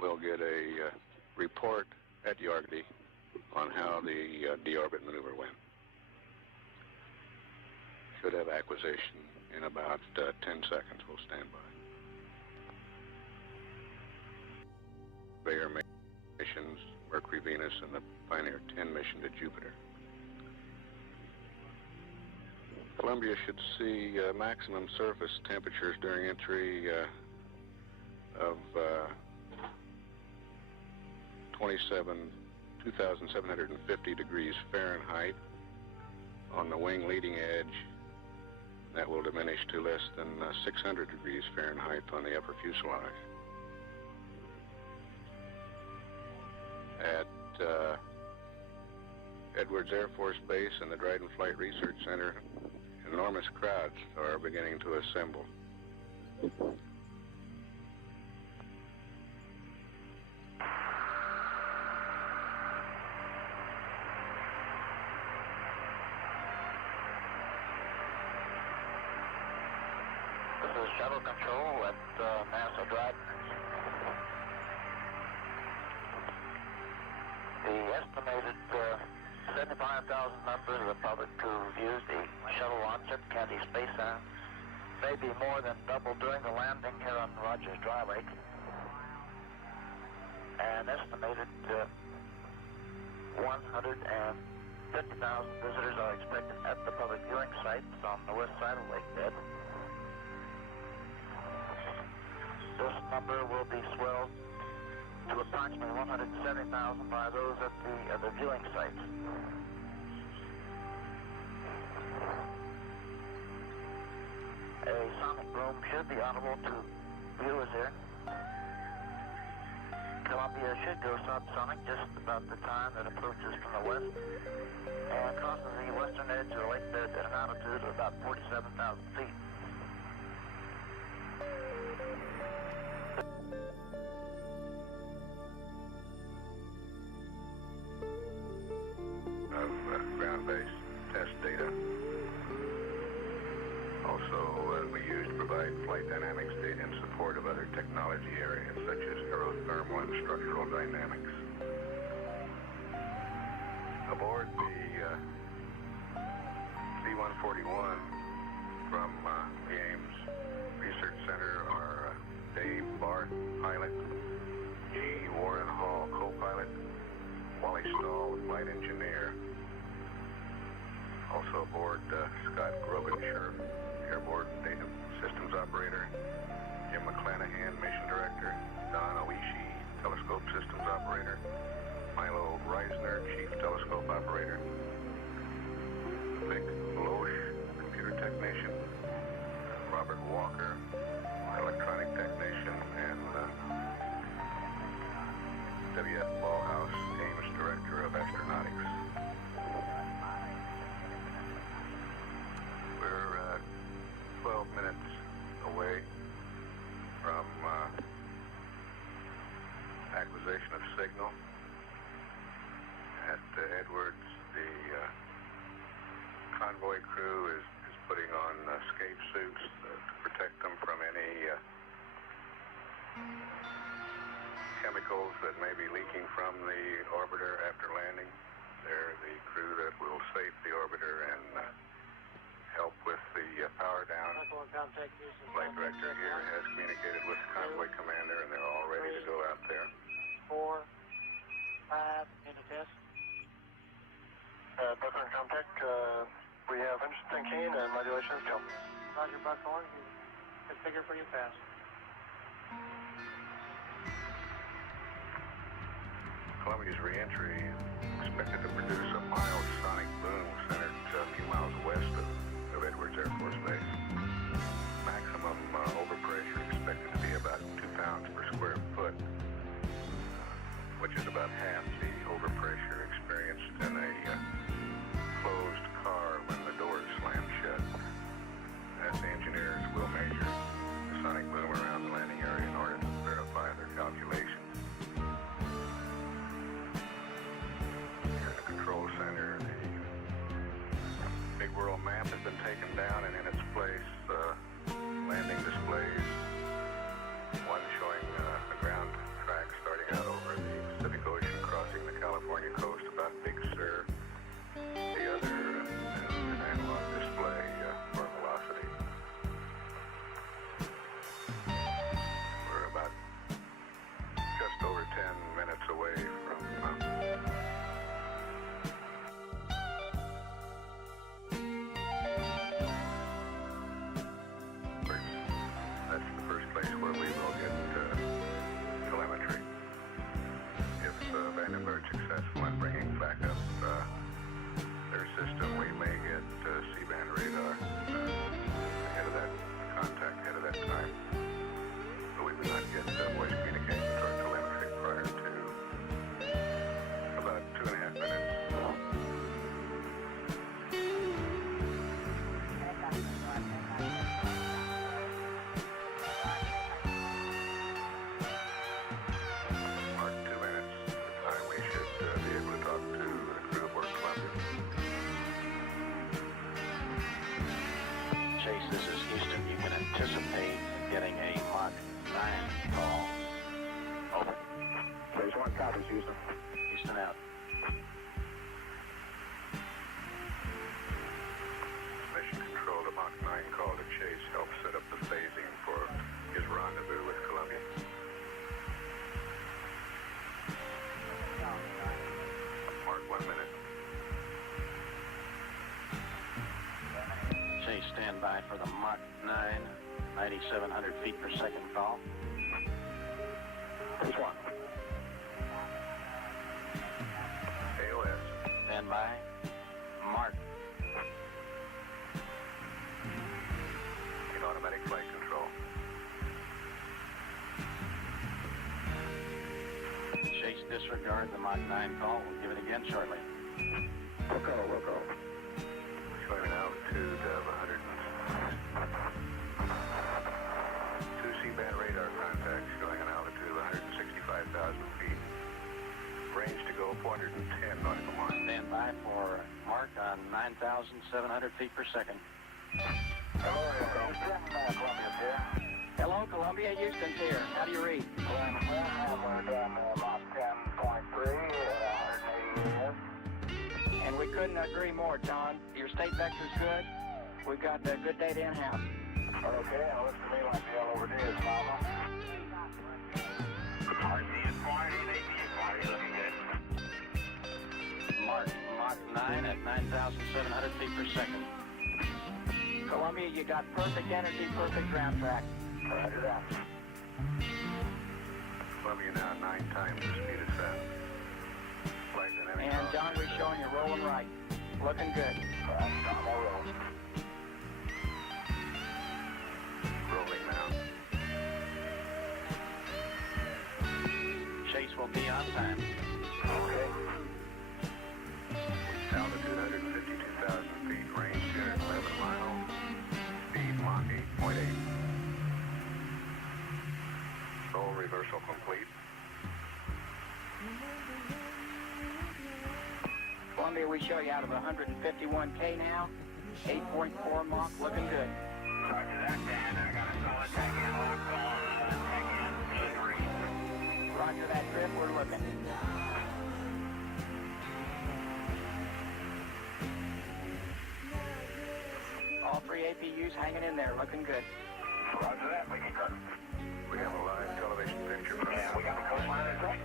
We'll get a report at Yargady on how the deorbit maneuver went. Should have acquisition in about 10 seconds. We'll stand by. Bayer missions, Mercury, Venus, and the Pioneer 10 mission to Jupiter. Columbia should see maximum surface temperatures during entry of 2,750 degrees Fahrenheit on the wing leading edge, That will diminish to less than 600 degrees Fahrenheit on the upper fuselage. At Edwards Air Force Base and the Dryden Flight Research Center, enormous crowds are beginning to assemble. This is Shuttle Control at NASA Dryden. The estimated 75,000 members of the public who've used the shuttle launch at Coty Space Center, may be more than double during the landing here on Rogers Dry Lake. An estimated 150,000 visitors are expected at the public viewing sites on the west side of Lake Bed. This number will be swelled to approximately 170,000 by those at the other viewing sites. A sonic boom should be audible to viewers here. Columbia should go subsonic just about the time it approaches from the west and crosses the western edge of the lake bed at an altitude of about 47,000 feet. Of ground-based test data. Also, we use to provide flight dynamics data in support of other technology areas such as aerothermal and structural dynamics. Aboard the C-141 from the Ames Research Center are Dave Barth, pilot, G. Warren Hall, co-pilot, Wally Stahl, flight engineer. Also aboard Scott Grobenshire, airborne data systems operator, Jim McClanahan, mission director, Don Oishi, telescope systems operator, Milo Reisner, chief telescope operator, Vic Loesch, computer technician, Robert Walker, electronic technician, and W.F. Ballhouse, Ames director of astronautics. We're 12 minutes away from acquisition of signal. At Edwards, the convoy crew is putting on escape suits to protect them from any chemicals that may be leaking from the orbiter after landing. They're the crew that will save the orbiter and help with the power down. Flight director here has communicated with the convoy commander, and they're all ready to go out there. 4, 5, into test. Buckhorn contact, we have engine tanking and modulations jump. Roger, Buckhorn, configure for your pass. Columbia's reentry expected to produce a mild sonic boom centered a few miles west of Edwards Air Force Base. Maximum overpressure expected to be about 2 pounds per square foot, which is about half the overpressure experienced in a closed car when the doors slam shut. As the engineers will measure the sonic boom around the landing area in order to verify their calculations. Here in the control center, the big world map has been taken down, and in its place, landing displays, one showing a ground track starting out over the Pacific Ocean, crossing the California coast about Big Sur. The other, an analog display for velocity. We're about just over 10 minutes away from that's the first place where we will get telemetry. If Vandenberg's successful in bringing back up their system, we may get C-band radar. Chase, this is Houston. You can anticipate getting a Mach 9 call. Over. Phase 1 copies, Houston. Houston out. Mission Control, the Mach 9 call to Chase helped set up the phasing for his rendezvous with Columbia. Mark 1 minute. Chase, stand by for the Mach 9, 9,700 feet per second call. Phase 1. AOS. Stand by. Mark. In automatic flight control. Chase, disregard the Mach 9 call. We'll give it again shortly. We'll go. Showing an altitude of 2 C-band radar contacts showing an altitude of 165,000 feet. Range to go 410 nautical miles. Stand by for Mark on 9,700 feet per second. Hello, Columbia's here. Hello, Columbia. Houston's here. How do you read? We're down Mach 10.3 at 180 years. And we couldn't agree more, John. Your state vector's good. We've got good data in-house. Okay, now looks to me like the yellow over is, Mama. RC is quiet, AC is quiet, looking good. Mark, Mach 9 at 9,700 feet per second. Columbia, you got perfect energy, perfect ground track. Roger that. Columbia now 9 times the speed of sound. Flight dynamics. And John, we're showing you rolling right. Looking good. Tom, we'll roll. Rolling now. Chase will be on time. Okay. Altitude 152,000 feet. Range 211 miles. Speed Mach 8.8. Roll reversal complete. Columbia, we show you out of 151K now. 8.4 Mach, looking good. Roger that, Dan. I got a solid tag in lock on. Tag in E3. Roger that, Trip. We're looking. All 3 APUs hanging in there, looking good. Roger that, Mickey Carter. We have a live television picture from Yeah, we got the coastline in front.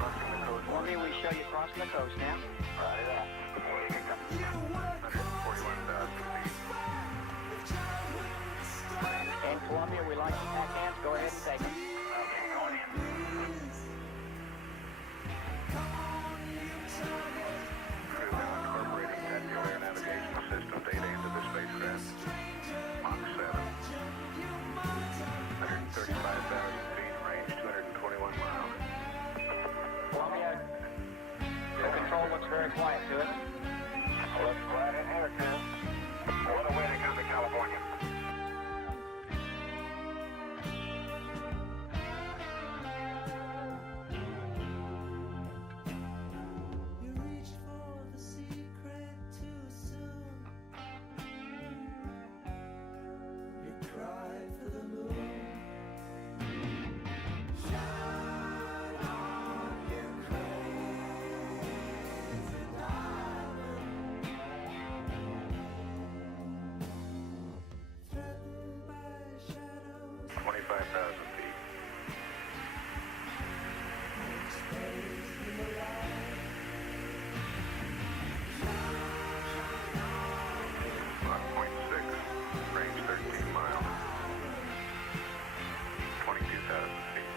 crossing the coast. Columbia, we show you crossing the coast now. Roger that. 141,000 feet. And Columbia, we like the pack hands. Go ahead and take them. Okay, going in. Crew now incorporating tactical air navigation system data into the spacecraft. Mach 7. 135,000 feet. Range 221 miles. Columbia, the control looks very quiet to it. Looks quiet in here, too. What a way to come to California. You reached for the secret too soon. You cried for the moon. Shine on, you crazy diamond. Threatened by shadows. 25,000 feet. Mach 0.6. Range 13 miles. 22,000 feet.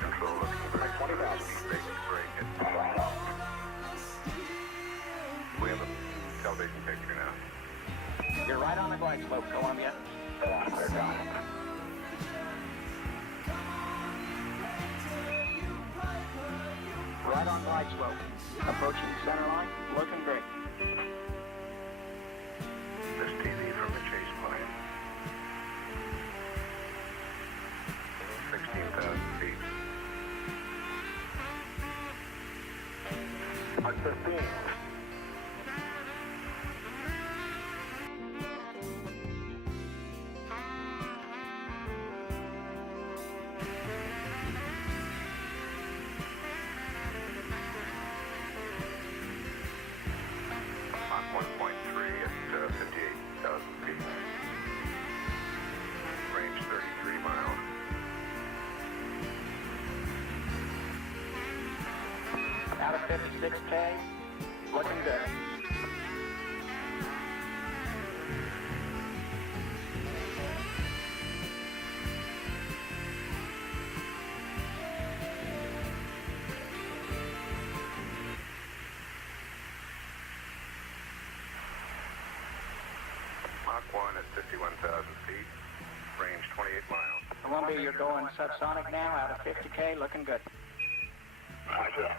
Control looking very good. Speed basic break it. We have a television picture now. You're right on the glide slope, Columbia. Right on glide slope. Approaching center line, looking great. This TV from the chase plane. 16,000 feet. Mark 15. Mach 1.3 at 58,000 feet. Range 33 miles. Out of 56K, looking good. Mach 1 at 51,000 feet. Range 28 miles. Columbia, you're going subsonic now, out of 50K, looking good. Roger.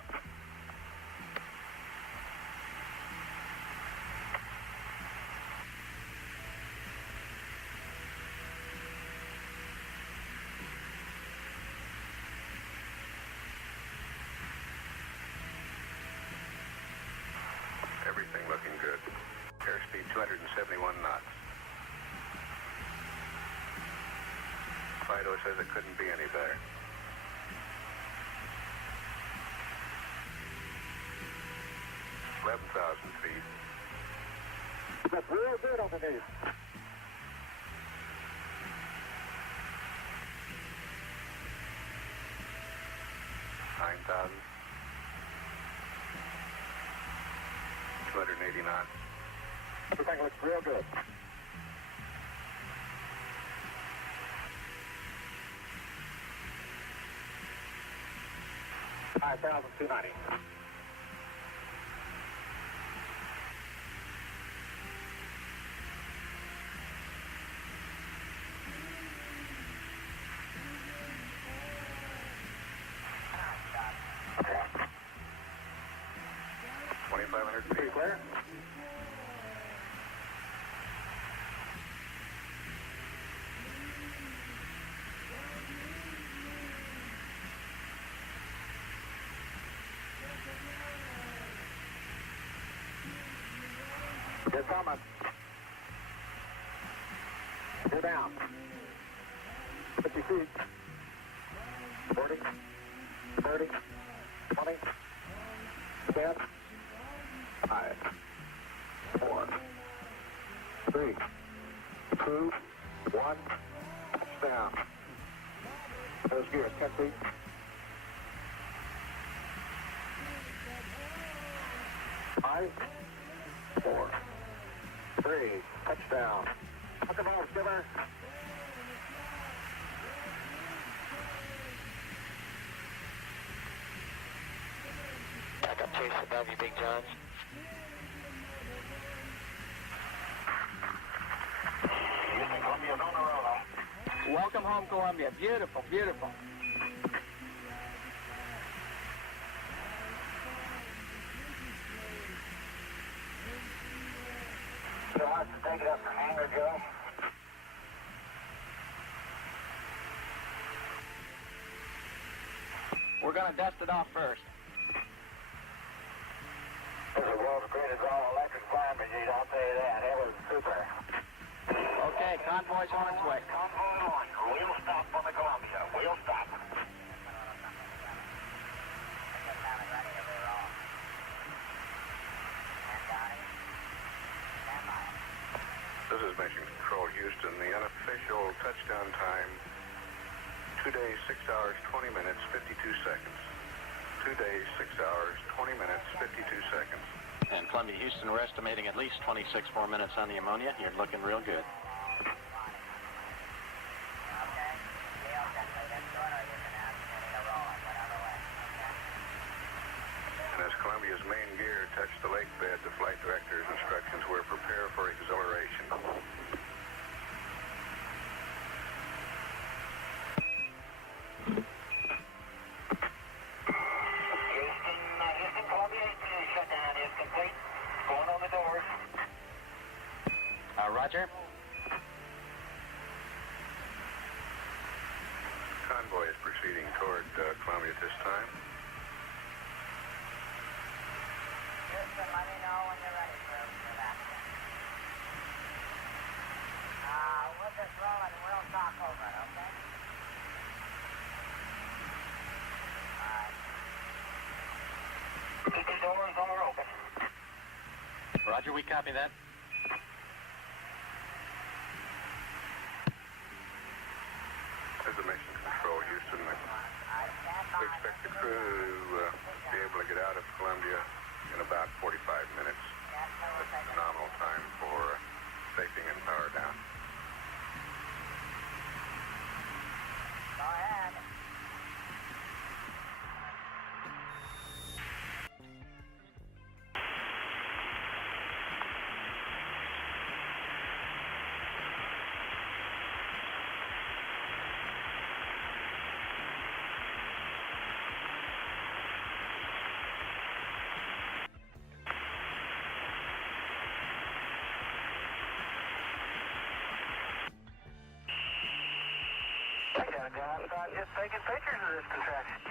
Everything looking good. Airspeed 271 knots. Fido says it couldn't be any better. Feet. That's real good underneath. $9,280 knots. Everything looks real good. $5,290. Feet. Clear. You're coming. You're down. 50 feet. 40, 30, 20, 10, 5, 4, 3, 2, 1, touchdown. Those gears, 10 feet. 5, 4, 3, touchdown. Look at those, Skipper. Backup chase above you, Big Johns. Houston, Columbia's on the roll. Welcome home, Columbia. Beautiful, beautiful. You'll have to take it up to hangar, Joe. We're going to dust it off first. This is the world's greatest all-electric flying machine, I'll tell you that. It was super. Okay, convoy's on its way. Convoy on. We'll stop on the Columbia. We'll stop. This is Mission Control, Houston. The unofficial touchdown time, 2 days, 6 hours, 20 minutes, 52 seconds. 2 days, 6 hours, 20 minutes, 52 seconds. And Columbia, Houston, we're estimating at least 26 more minutes on the ammonia. You're looking real good. And as Columbia's main gear touched the lake bed, the flight director's instructions were prepare for acceleration. Houston, Columbia, shutdown is complete. Going on the doors. Roger. Convoy is proceeding toward Columbia at this time. let me know when you're ready for that. We'll just roll it and we'll talk over it, okay? All right. Keep the doors open. Roger, we copy that. This is Mission Control, Houston. We expect the crew to be able to get out of Columbia in about 45 minutes. That's phenomenal time for safety and power down. Go ahead. I'm just taking pictures of this contraption.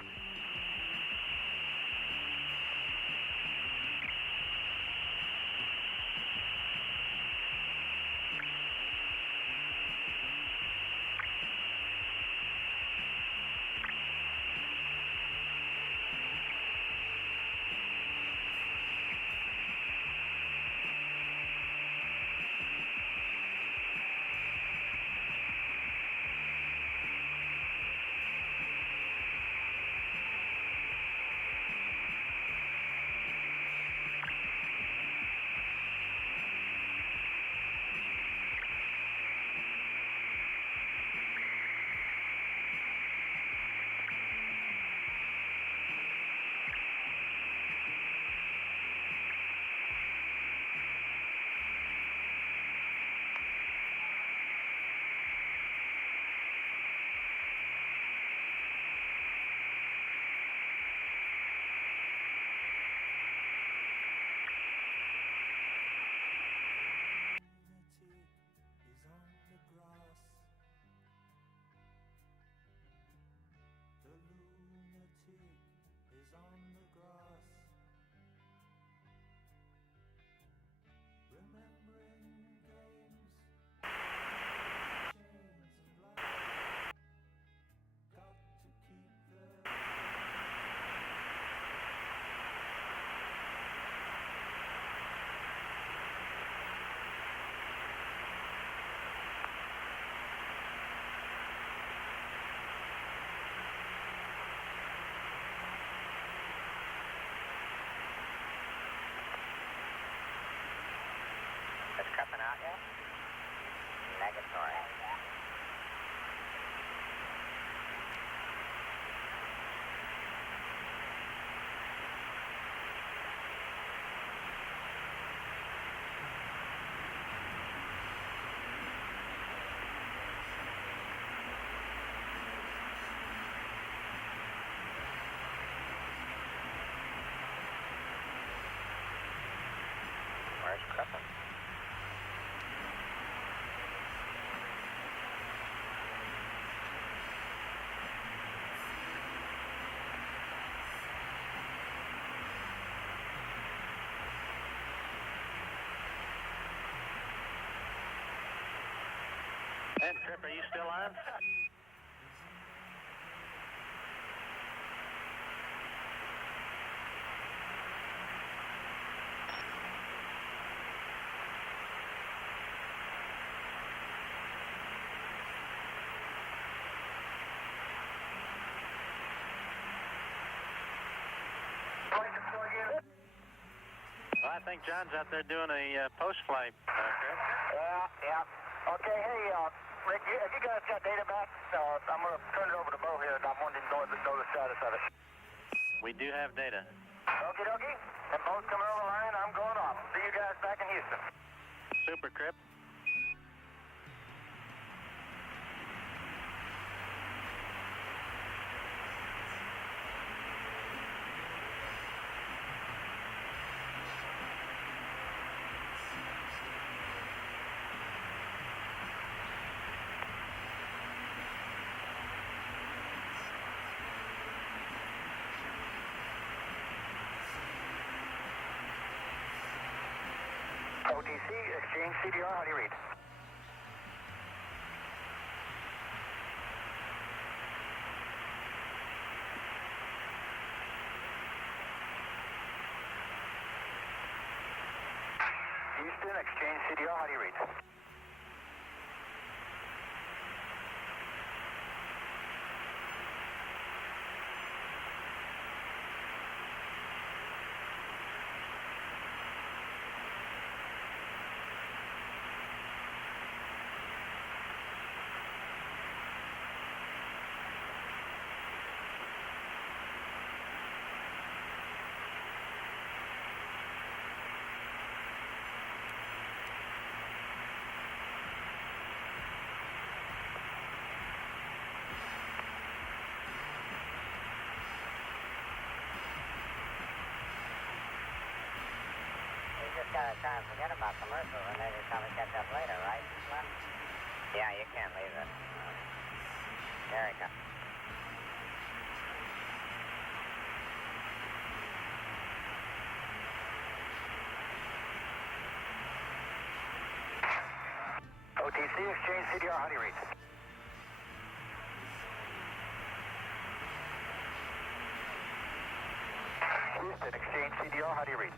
Is Crippen out yet? Negatory. Where's Crippen? And Trip, are you still on? Well, I think John's out there doing a post-flight, Trip. Yeah. Okay, hey, Rick, have you guys got data back? I'm going to turn it over to Bo here, and I'm wanting to know the status of it. We do have data. Okie dokie. And Bo's coming over the line, I'm going off. See you guys back in Houston. Super, Crip. OTC, exchange CDR, how do you read? Houston, exchange CDR, how do you read? Just gotta try and forget about commercials and maybe probably catch up later, right, Slim? Yeah, you can't leave it. There he comes. OTC, exchange CDR, how do you read? Houston, exchange CDR, how do you read?